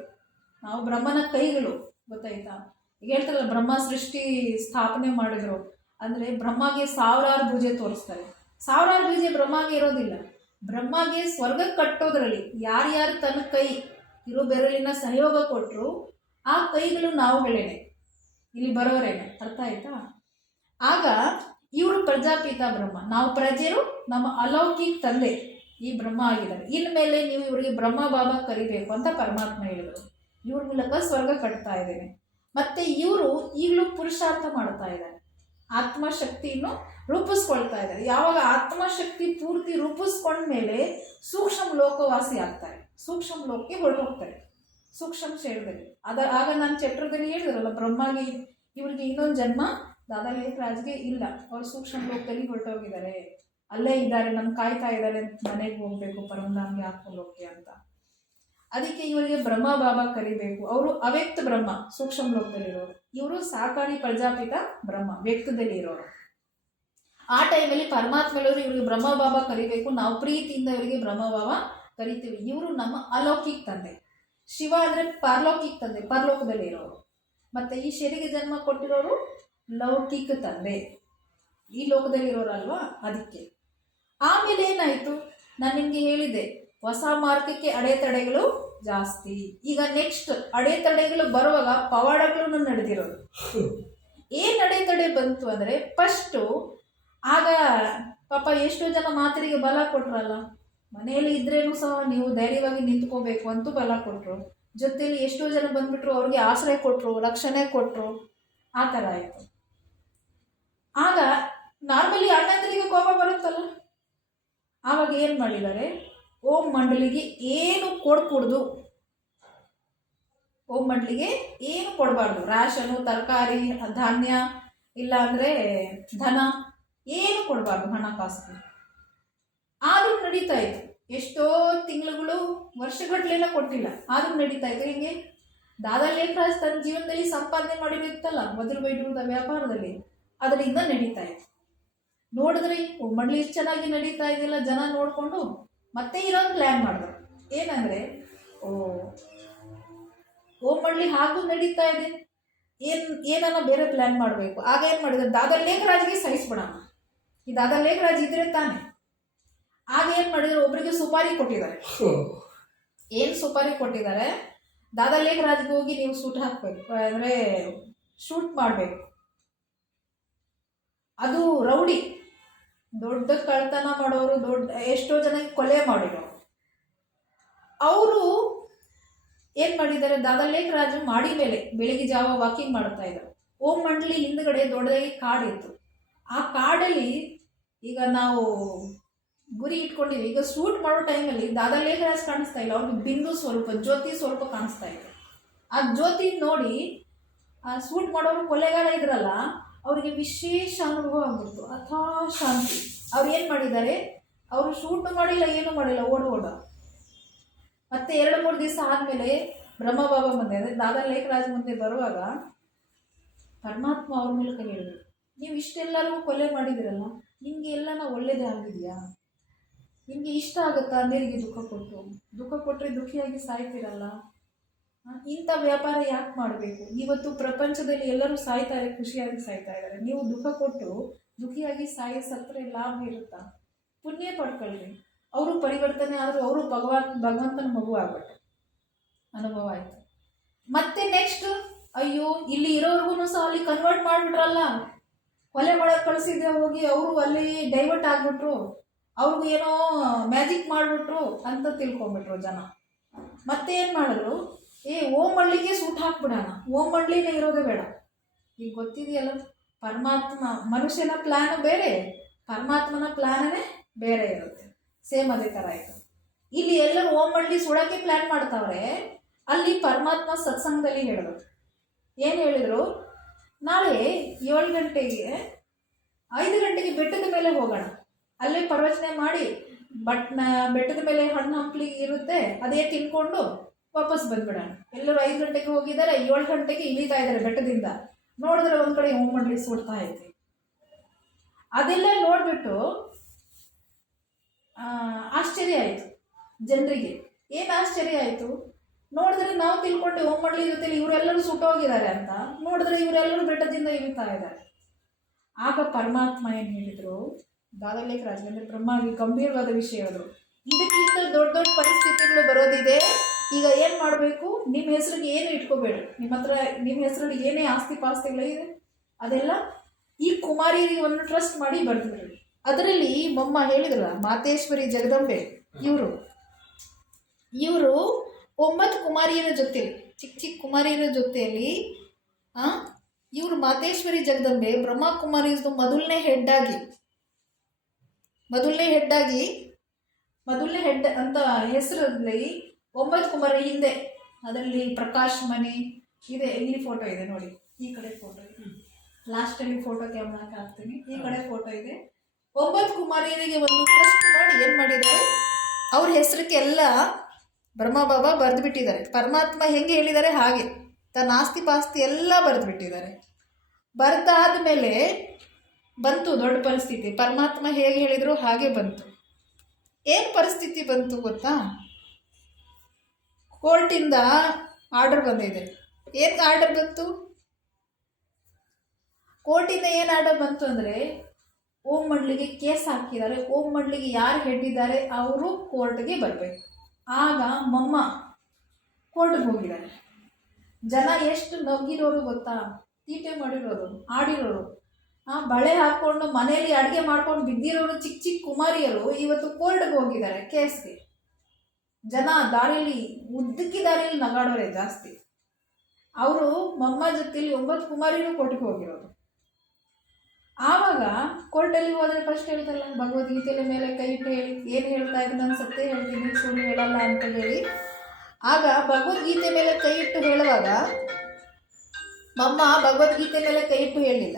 ನಾವು ಬ್ರಹ್ಮನ ಕೈಗಳು, ಗೊತ್ತಾಯ್ತಾ? ಈಗ ಹೇಳ್ತಾರಲ್ಲ ಬ್ರಹ್ಮ ಸೃಷ್ಟಿ ಸ್ಥಾಪನೆ ಮಾಡಿದ್ರು ಅಂದರೆ ಬ್ರಹ್ಮಗೆ ಸಾವಿರಾರು ಭುಜೆ ತೋರಿಸ್ತಾರೆ. ಸಾವಿರಾರು ಭುಜೆ ಬ್ರಹ್ಮಗೆ ಇರೋದಿಲ್ಲ. ಬ್ರಹ್ಮಗೆ ಸ್ವರ್ಗಕ್ಕೆ ಕಟ್ಟೋದ್ರಲ್ಲಿ ಯಾರ್ಯಾರು ತನ್ನ ಕೈ ಇರೋ ಬೆರಳಿನ ಸಹಯೋಗ ಕೊಟ್ಟರು ಆ ಕೈಗಳು ನಾವುಗಳೇನೆ, ಇಲ್ಲಿ ಬರೋರೇನೆ. ಅರ್ಥ ಆಯ್ತಾ? ಆಗ ಇವರು ಪ್ರಜಾಪಿತ ಬ್ರಹ್ಮ, ನಾವು ಪ್ರಜೆರು, ನಮ್ಮ ಅಲೌಕಿಕ ತಂದೆ ಈ ಬ್ರಹ್ಮ ಆಗಿದ್ದಾರೆ. ಇನ್ಮೇಲೆ ನೀವು ಇವರಿಗೆ ಬ್ರಹ್ಮ ಬಾಬಾ ಕರಿಬೇಕು ಅಂತ ಪರಮಾತ್ಮ ಹೇಳಿದರು. ಇವ್ರ ಮೂಲಕ ಸ್ವರ್ಗ ಕಟ್ತಾ ಇದ್ದೇನೆ. ಮತ್ತೆ ಇವರು ಈಗಲೂ ಪುರುಷಾರ್ಥ ಮಾಡ್ತಾ ಇದ್ದಾರೆ, ಆತ್ಮಶಕ್ತಿಯನ್ನು ರೂಪಿಸ್ಕೊಳ್ತಾ ಇದ್ದಾರೆ. ಯಾವಾಗ ಆತ್ಮಶಕ್ತಿ ಪೂರ್ತಿ ರೂಪಿಸ್ಕೊಂಡ್ಮೇಲೆ ಸೂಕ್ಷ್ಮ ಲೋಕವಾಸಿ ಆಗ್ತಾರೆ, ಸೂಕ್ಷ್ಮ ಲೋಕಕ್ಕೆ ಹೊರಟೋಗ್ತಾರೆ, ಸೂಕ್ಷ್ಮ ಶರೀರದಲ್ಲಿ. ಆಗ ನಾನು ಚಟ್ರದಲ್ಲಿ ಹೇಳಿದ್ರಲ್ಲ, ಬ್ರಹ್ಮಗೆ ಇವರಿಗೆ ಇನ್ನೊಂದು ಜನ್ಮ ದಾದಾ ಲೇಖ ರಾಜ್ಗೆ ಇಲ್ಲ, ಅವ್ರು ಸೂಕ್ಷ್ಮ ಲೋಕದಲ್ಲಿ ಹೊರಟೋಗಿದ್ದಾರೆ, ಅಲ್ಲೇ ಇದ್ದಾರೆ, ನಮ್ಗೆ ಕಾಯ್ತಾ ಇದ್ದಾರೆ, ಮನೆಗೆ ಹೋಗ್ಬೇಕು ಪರಮಧಾಮ್ಗೆ ಆತ್ಮಲೋಕಕ್ಕೆ ಅಂತ. ಅದಕ್ಕೆ ಇವರಿಗೆ ಬ್ರಹ್ಮ ಬಾಬಾ ಕರಿಬೇಕು. ಅವರು ಅವ್ಯಕ್ತ ಬ್ರಹ್ಮ, ಸೂಕ್ಷ್ಮ ಲೋಕದಲ್ಲಿರೋರು. ಇವರು ಸಾಕಾರಿ ಪ್ರಜಾಪಿತ ಬ್ರಹ್ಮ, ವ್ಯಕ್ತದಲ್ಲಿ ಇರೋರು. ಆ ಟೈಮಲ್ಲಿ ಪರಮಾತ್ಮ ಹೇಳೋರು ಇವರಿಗೆ ಬ್ರಹ್ಮ ಬಾಬಾ ಕರಿಬೇಕು, ನಾವು ಪ್ರೀತಿಯಿಂದ ಇವರಿಗೆ ಬ್ರಹ್ಮ ಬಾಬಾ ಕರಿತೀವಿ. ಇವರು ನಮ್ಮ ಅಲೌಕಿಕ ತಂದೆ. ಶಿವ ಅಂದರೆ ಪಾರಲೌಕಿಕ ತಂದೆ, ಪರಲೋಕದಲ್ಲಿ ಇರೋರು. ಮತ್ತು ಈ ಶರೀರ ಜನ್ಮ ಕೊಟ್ಟಿರೋರು ಲೌಕಿಕ ತಂದೆ, ಈ ಲೋಕದಲ್ಲಿ ಇರೋರಲ್ವಾ, ಅದಕ್ಕೆ. ಆಮೇಲೆ ಏನಾಯಿತು, ನಾನು ನಿಮಗೆ ಹೇಳಿದೆ, ಹೊಸ ಮಾರ್ಗಕ್ಕೆ ಅಡೆತಡೆಗಳು ಜಾಸ್ತಿ. ಈಗ ನೆಕ್ಸ್ಟ್ ಅಡೆತಡೆಗಳು ಬರುವಾಗ ಪವಾಡಗಳನ್ನು ನಡೆದಿರೋದು. ಏನು ಅಡೆತಡೆ ಬಂತು ಅಂದರೆ, ಫಸ್ಟು ಆಗ ಪಾಪ ಎಷ್ಟೋ ಜನ ಮಾತಿಗೆ ಬಲ ಕೊಟ್ರಲ್ಲ, ಮನೆಯಲ್ಲಿ ಇದ್ರೇನು ಸಹ ನೀವು ಧೈರ್ಯವಾಗಿ ನಿಂತ್ಕೋಬೇಕು ಅಂತೂ ಬಲ ಕೊಟ್ಟರು. ಜೊತೆಯಲ್ಲಿ ಎಷ್ಟೋ ಜನ ಬಂದ್ಬಿಟ್ರು, ಅವ್ರಿಗೆ ಆಶ್ರಯ ಕೊಟ್ಟರು, ರಕ್ಷಣೆ ಕೊಟ್ಟರು, ಆ ಥರ ಆಯಿತು. ಆಗ ನಾರ್ಮಲಿ ಅಣ್ಣಂದರಿಗೆ ಕೋಪ ಬರುತ್ತಲ್ಲ, ಆವಾಗ ಏನು ಮಾಡಿದ್ದಾರೆ, ಓಂ ಮಂಡಲಿಗೆ ಏನು ಕೊಡ್ಕೂಡ್ದು, ಓಂ ಮಂಡಲಿಗೆ ಏನು ಕೊಡಬಾರ್ದು, ರೇಷನು, ತರಕಾರಿ, ಧಾನ್ಯ, ಇಲ್ಲ ಅಂದರೆ ಧನ ಏನು ಕೊಡಬಾರ್ದು, ಹಣಕಾಸು. ಆದರೂ ನಡೀತಾ ಇತ್ತು. ಎಷ್ಟೋ ತಿಂಗಳುಗಳು, ವರ್ಷಗಟ್ಟಲೆಲ್ಲ ಕೊಟ್ಟಿಲ್ಲ, ಆದರೂ ನಡೀತಾ ಇತ್ತು. ಹೀಗೆ ದಾದಾ ಲೇಖರಾಜ್ ತನ್ನ ಜೀವನದಲ್ಲಿ ಸಂಪಾದನೆ ಮಾಡಿರುತ್ತಲ್ಲ ವಜ್ರವೈಡೂರದ ವ್ಯಾಪಾರದಲ್ಲಿ, ಅದರಿಂದ ನಡೀತಾ ಇತ್ತು. ನೋಡಿದ್ರಿ ಮಂಡಳಿ ಇಷ್ಟು ಚೆನ್ನಾಗಿ ನಡೀತಾ ಇದೆಯಲ್ಲ, ಜನ ನೋಡಿಕೊಂಡು ಮತ್ತೆ ಇನ್ನೊಂದು ಪ್ಲ್ಯಾನ್ ಮಾಡಿದ್ರು. ಏನಂದರೆ, ಓಂ ಮಂಡಳಿ ಹಾಗೂ ನಡೀತಾ ಇದೆ, ಏನನ್ನ ಬೇರೆ ಪ್ಲ್ಯಾನ್ ಮಾಡಬೇಕು. ಆಗ ಏನು ಮಾಡಿದ್ರು, ದಾದಾ ಲೇಖರಾಜ್ಗೆ ಸಹಿಸ್ಬಿಡೋಣ, ಈ ದಾದಾ ಲೇಖರಾಜ್ ಇದ್ರೆ ತಾನೆ. ಆಗ ಏನು ಮಾಡಿದ್ರು, ಒಬ್ಬರಿಗೆ ಸುಪಾರಿ ಕೊಟ್ಟಿದ್ದಾರೆ. ಏನು ಸುಪಾರಿ ಕೊಟ್ಟಿದ್ದಾರೆ, ದಾದಾ ಲೇಖರಾಜ್ಗೆ ಹೋಗಿ ನೀವು ಸೂಟ್ ಹಾಕಬೇಕು, ಅಂದರೆ ಶೂಟ್ ಮಾಡಬೇಕು. ಅದು ರೌಡಿ, ದೊಡ್ಡ ಕಳ್ತನ ಮಾಡೋರು, ಎಷ್ಟೋ ಜನಕ್ಕೆ ಕೊಲೆ ಮಾಡಿರೋರು. ಅವರು ಏನು ಮಾಡಿದ್ದಾರೆ, ದಾದಾ ಲೇಖರಾಜು ಮಾಡಿ ಮೇಲೆ ಬೆಳಿಗ್ಗೆ ಜಾವ ವಾಕಿಂಗ್ ಮಾಡ್ತಾ ಇದ್ರು. ಓಂ ಮಂಡಳಿ ಹಿಂದ್ಗಡೆ ದೊಡ್ಡದಾಗಿ ಕಾಡಿತ್ತು. ಆ ಕಾಡಲ್ಲಿ ಈಗ ನಾವು ಗುರಿ ಇಟ್ಕೊಂಡಿವಿ. ಈಗ ಶೂಟ್ ಮಾಡೋ ಟೈಮಲ್ಲಿ ದಾದಾ ಲೇಖರಾಜ್ ಕಾಣಿಸ್ತಾ ಇಲ್ಲ, ಅವ್ರಿಗೆ ಬಿಂದು ಸ್ವರೂಪ, ಜ್ಯೋತಿ ಸ್ವರೂಪ ಕಾಣಿಸ್ತಾ ಇದೆ. ಆ ಜ್ಯೋತಿ ನೋಡಿ ಆ ಶೂಟ್ ಮಾಡೋರು ಕೊಲೆಗಾರ ಇದ್ರಲ್ಲ, ಅವರಿಗೆ ವಿಶೇಷ ಅನುಭವ ಆಗ್ಬಿಡ್ತು, ಅಥಾ ಶಾಂತಿ. ಅವ್ರು ಏನು ಮಾಡಿದ್ದಾರೆ, ಅವರು ಶೂಟ್ ಮಾಡಿಲ್ಲ, ಏನೂ ಮಾಡಿಲ್ಲ, ಓಡ ಮತ್ತೆ 2-3 ದಿವಸ ಆದಮೇಲೆ ಬ್ರಹ್ಮಬಾಬಾ ಮುಂದೆ, ಅಂದರೆ ದಾದಾ ಲೇಖರಾಜ್ ಮುಂದೆ ಬರುವಾಗ ಪರಮಾತ್ಮ ಅವ್ರ ಮೂಲಕ ಹೇಳಿದ್ರು, ನೀವು ಇಷ್ಟೆಲ್ಲರೂ ಕೊಲೆ ಮಾಡಿದಿರಲ್ಲ, ನಿಮಗೆ ಎಲ್ಲನ ಒಳ್ಳೇದೇ ಆಗಿದೆಯಾ? ನಿಮಗೆ ಇಷ್ಟ ಆಗುತ್ತಾ ಅಂದೇರಿಗೆ ದುಃಖ ಕೊಟ್ಟರೆ ದುಃಖಿಯಾಗಿ ಸಾಯ್ತಿರಲ್ಲ? ಇಂಥ ವ್ಯಾಪಾರ ಯಾಕೆ ಮಾಡಬೇಕು? ಇವತ್ತು ಪ್ರಪಂಚದಲ್ಲಿ ಎಲ್ಲರೂ ಸಾಯ್ತಾರೆ, ಖುಷಿಯಾಗಿ ಸಾಯ್ತಾ ಇದ್ದಾರೆ. ನೀವು ದುಃಖ ಕೊಟ್ಟು ದುಃಖಿಯಾಗಿ ಸತ್ತರೆ ಲಾಭ ಇರುತ್ತಾ? ಪುಣ್ಯ ಪಡ್ಕೊಳ್ರಿ. ಅವರು ಪರಿವರ್ತನೆ ಆದರೂ ಅವರು ಭಗವಂತನ ಮಗು ಆಗ್ಬಿಟ್ಟು ಅನುಭವ ಆಯಿತು. ಮತ್ತೆ ನೆಕ್ಸ್ಟ್, ಅಯ್ಯೋ ಇಲ್ಲಿ ಇರೋರ್ಗು ಸಹ ಅಲ್ಲಿ ಕನ್ವರ್ಟ್ ಮಾಡಿಬಿಟ್ರಲ್ಲ, ಕೊಲೆ ಮಾಡಕ್ಕೆ ಕಳಿಸಿದ್ರೆ ಹೋಗಿ ಅವರು ಅಲ್ಲಿ ಡೈವರ್ಟ್ ಆಗಿಬಿಟ್ರು, ಅವ್ರಿಗೂ ಏನೋ ಮ್ಯಾಜಿಕ್ ಮಾಡಿಬಿಟ್ರು ಅಂತ ತಿಳ್ಕೊಂಬಿಟ್ರು ಜನ. ಮತ್ತೆ ಏನು ಮಾಡಿದ್ರು, ಓಂ ಮಂಡಳಿಗೆ ಸೂಟ್ ಹಾಕ್ಬಿಡೋಣ, ಓಂ ಮಂಡಳಿನೇ ಇರೋದೇ ಬೇಡ. ಈಗ ಗೊತ್ತಿದೆಯಲ್ಲ, ಪರಮಾತ್ಮ ಮನುಷ್ಯನ ಪ್ಲ್ಯಾನು ಬೇರೆ, ಪರಮಾತ್ಮನ ಪ್ಲ್ಯಾನೇ ಬೇರೆ ಇರುತ್ತೆ. ಸೇಮ್ ಅದೇ ಥರ ಆಯಿತು. ಇಲ್ಲಿ ಎಲ್ಲರೂ ಓಂ ಮಂಡಳಿ ಸುಡೋಕ್ಕೆ ಪ್ಲ್ಯಾನ್ ಮಾಡ್ತಾವ್ರೆ, ಅಲ್ಲಿ ಪರಮಾತ್ಮ ಸತ್ಸಂಗದಲ್ಲಿ ಹೇಳಿದ್ರು, ಏನು ಹೇಳಿದರು, ನಾಳೆ 7 ಗಂಟೆಗೆ 5 ಗಂಟೆಗೆ ಬೆಟ್ಟದ ಮೇಲೆ ಹೋಗೋಣ, ಅಲ್ಲೇ ಪ್ರವಚನ ಮಾಡಿ ಬೆಟ್ಟದ ಮೇಲೆ ಹಣ್ಣು ಹಂಪ್ಲಿ ಇರುತ್ತೆ, ಅದೇ ತಿನ್ಕೊಂಡು ವಾಪಸ್ ಬಂದ್ಬಿಡೋಣ. ಎಲ್ಲರೂ 5 ಗಂಟೆಗೆ ಹೋಗಿದ್ದಾರೆ, 7 ಗಂಟೆಗೆ ಇಳಿತಾ ಇದ್ದಾರೆ ಬೆಟ್ಟದಿಂದ. ನೋಡಿದ್ರೆ ಒಂದು ಕಡೆ ಓಮಂಡ್ಲಿ ಸುಡ್ತಾ ಐತೆ. ಅದೆಲ್ಲ ನೋಡಿಬಿಟ್ಟು ಆಶ್ಚರ್ಯ ಆಯಿತು ಜನರಿಗೆ. ಏನು ಆಶ್ಚರ್ಯ ಆಯಿತು, ನೋಡಿದ್ರೆ ನಾವು ತಿಳ್ಕೊಂಡೆ ಓಮಂಡ್ಲಿ ಜೊತೆಲಿ ಇವರೆಲ್ಲರೂ ಸುಟ್ಟೋಗಿದ್ದಾರೆ ಅಂತ. ನೋಡಿದ್ರೆ ಇವರೆಲ್ಲರೂ ಬೆಟ್ಟದಿಂದ ಇಳಿತಾ ಇದ್ದಾರೆ. ಆಗ ಪರಮಾತ್ಮ ಏನು ಹೇಳಿದರು, ದಾದಾಲೇಖ ರಾಜ್ ಅಂದರೆ ಬ್ರಹ್ಮಗೆ ಗಂಭೀರವಾದ ವಿಷಯ ಅದು. ಇದಕ್ಕಿಂತ ದೊಡ್ಡ ದೊಡ್ಡ ಪರಿಸ್ಥಿತಿಗಳು ಬರೋದಿದೆ. ಈಗ ಏನು ಮಾಡಬೇಕು, ನಿಮ್ಮ ಹೆಸರಿಗೆ ಏನು ಇಟ್ಕೋಬೇಡ್ರಿ. ನಿಮ್ಮ ಹೆಸರಲ್ಲಿ ಏನೇ ಆಸ್ತಿ ಪಾಸ್ತಿಗಳಿದೆ ಅದೆಲ್ಲ ಈ ಕುಮಾರಿಗೆ ಒಂದು ಟ್ರಸ್ಟ್ ಮಾಡಿ ಬರ್ದ್ಬಿಡ್ರಿ. ಅದರಲ್ಲಿ ಮೊಮ್ಮ ಹೇಳಿದ್ರಲ್ಲ ಮಾತೇಶ್ವರಿ ಜಗದಂಬೆ, ಇವರು 9 ಕುಮಾರಿಯರ ಜೊತೆ, ಚಿಕ್ಕ ಚಿಕ್ಕ ಕುಮಾರಿಯರ ಜೊತೆಯಲ್ಲಿ ಇವರು ಮಾತೇಶ್ವರಿ ಜಗದಂಬೆ ಬ್ರಹ್ಮ ಕುಮಾರಿದು ಮೊದಲನೇ ಹೆಡ್ ಅಂತ ಹೆಸರಲ್ಲಿ 9 ಕುಮಾರಿ ಹಿಂದೆ. ಅದರಲ್ಲಿ ಪ್ರಕಾಶ್ ಮಣಿ ಇದೆ. ಇಲ್ಲಿ ಫೋಟೋ ಇದೆ ನೋಡಿ, ಈ ಕಡೆ ಫೋಟೋ ಇದೆ, ಲಾಸ್ಟಲ್ಲಿ ಫೋಟೋ ಕ್ಯಾಮ್ರಾ ಹಾಕ್ತೀನಿ. ಈ ಕಡೆ ಫೋಟೋ ಇದೆ. 9 ಕುಮಾರಿಯರಿಗೆ ಒಂದು ಟ್ರಸ್ಟ್ ಮಾಡಿ ಏನು ಮಾಡಿದ್ದಾರೆ, ಅವ್ರ ಹೆಸರಿಗೆ ಎಲ್ಲ ಬ್ರಹ್ಮ ಬಾಬಾ ಬರೆದು ಬಿಟ್ಟಿದ್ದಾರೆ. ಪರಮಾತ್ಮ ಹೆಂಗೆ ಹೇಳಿದ್ದಾರೆ ಹಾಗೆ ತನ್ನ ಆಸ್ತಿ ಪಾಸ್ತಿ ಎಲ್ಲ ಬರೆದು ಬಿಟ್ಟಿದ್ದಾರೆ. ಬರೆದಾದ ಮೇಲೆ ಬಂತು ದೊಡ್ಡ ಪರಿಸ್ಥಿತಿ. ಪರಮಾತ್ಮ ಹೇಗೆ ಹೇಳಿದ್ರು ಹಾಗೆ ಬಂತು. ಏನು ಪರಿಸ್ಥಿತಿ ಬಂತು ಗೊತ್ತಾ, ಕೋರ್ಟಿಂದ ಆರ್ಡರ್ ಬಂದಿದೆ. ಏನು ಆರ್ಡರ್ ಬಂತು, ಕೋರ್ಟಿಂದ ಏನು ಆರ್ಡರ್ ಬಂತು ಅಂದರೆ ಓಂ ಮಂಡ್ಲಿಗೆ ಕೇಸ್ ಹಾಕಿದ್ದಾರೆ. ಓಂ ಮಂಡ್ಲಿಗೆ ಯಾರು ಹೆಡ್ಡಿದ್ದಾರೆ ಅವರು ಕೋರ್ಟ್ಗೆ ಬರಬೇಕು. ಆಗ ಮೊಮ್ಮ ಕೋರ್ಟ್ಗೆ ಹೋಗಿದ್ದಾರೆ. ಜನ ಎಷ್ಟು ನಗ್ಗಿರೋರು ಗೊತ್ತಾ, ತೀಟೆ ಮಾಡಿರೋರು, ಆಡಿರೋರು, ಬಳೆ ಹಾಕ್ಕೊಂಡು ಮನೆಯಲ್ಲಿ ಅಡುಗೆ ಮಾಡ್ಕೊಂಡು ಬಿದ್ದಿರೋರು, ಚಿಕ್ಕ ಚಿಕ್ಕ ಕುಮಾರಿಯರು ಇವತ್ತು ಕೋರ್ಟ್ಗೆ ಹೋಗಿದ್ದಾರೆ ಕೇಸ್ಗೆ. ಜನ ದಾರಿಯಲ್ಲಿ ಉದ್ದಕ್ಕಿ ದಾರಿಯಲ್ಲಿ ನಗಾಡೋರೆ ಜಾಸ್ತಿ. ಅವರು ಮೊಮ್ಮ ಜೊತೆಲಿ 9 ಕುಮಾರಿಯರು ಕೋರ್ಟ್ಗೆ ಹೋಗಿರೋದು. ಆವಾಗ ಕೋರ್ಟಲ್ಲಿ ಹೋದರೆ ಫಸ್ಟ್ ಹೇಳ್ತಾರಲ್ಲ ಭಗವದ್ಗೀತೆಯ ಮೇಲೆ ಕೈ ಇಟ್ಟು ಹೇಳಿ, ಏನು ಹೇಳ್ತಾ ಇದ್ದು ನಾನು ಸತ್ಯ ಹೇಳ್ತೀನಿ ಸುಳ್ಳು ಹೇಳಲ್ಲ ಅಂತ ಹೇಳಿ. ಆಗ ಭಗವದ್ಗೀತೆ ಮೇಲೆ ಕೈ ಇಟ್ಟು ಹೇಳುವಾಗ ಮೊಮ್ಮ ಭಗವದ್ಗೀತೆ ಮೇಲೆ ಕೈ ಇಟ್ಟು ಹೇಳಲಿಲ್ಲ.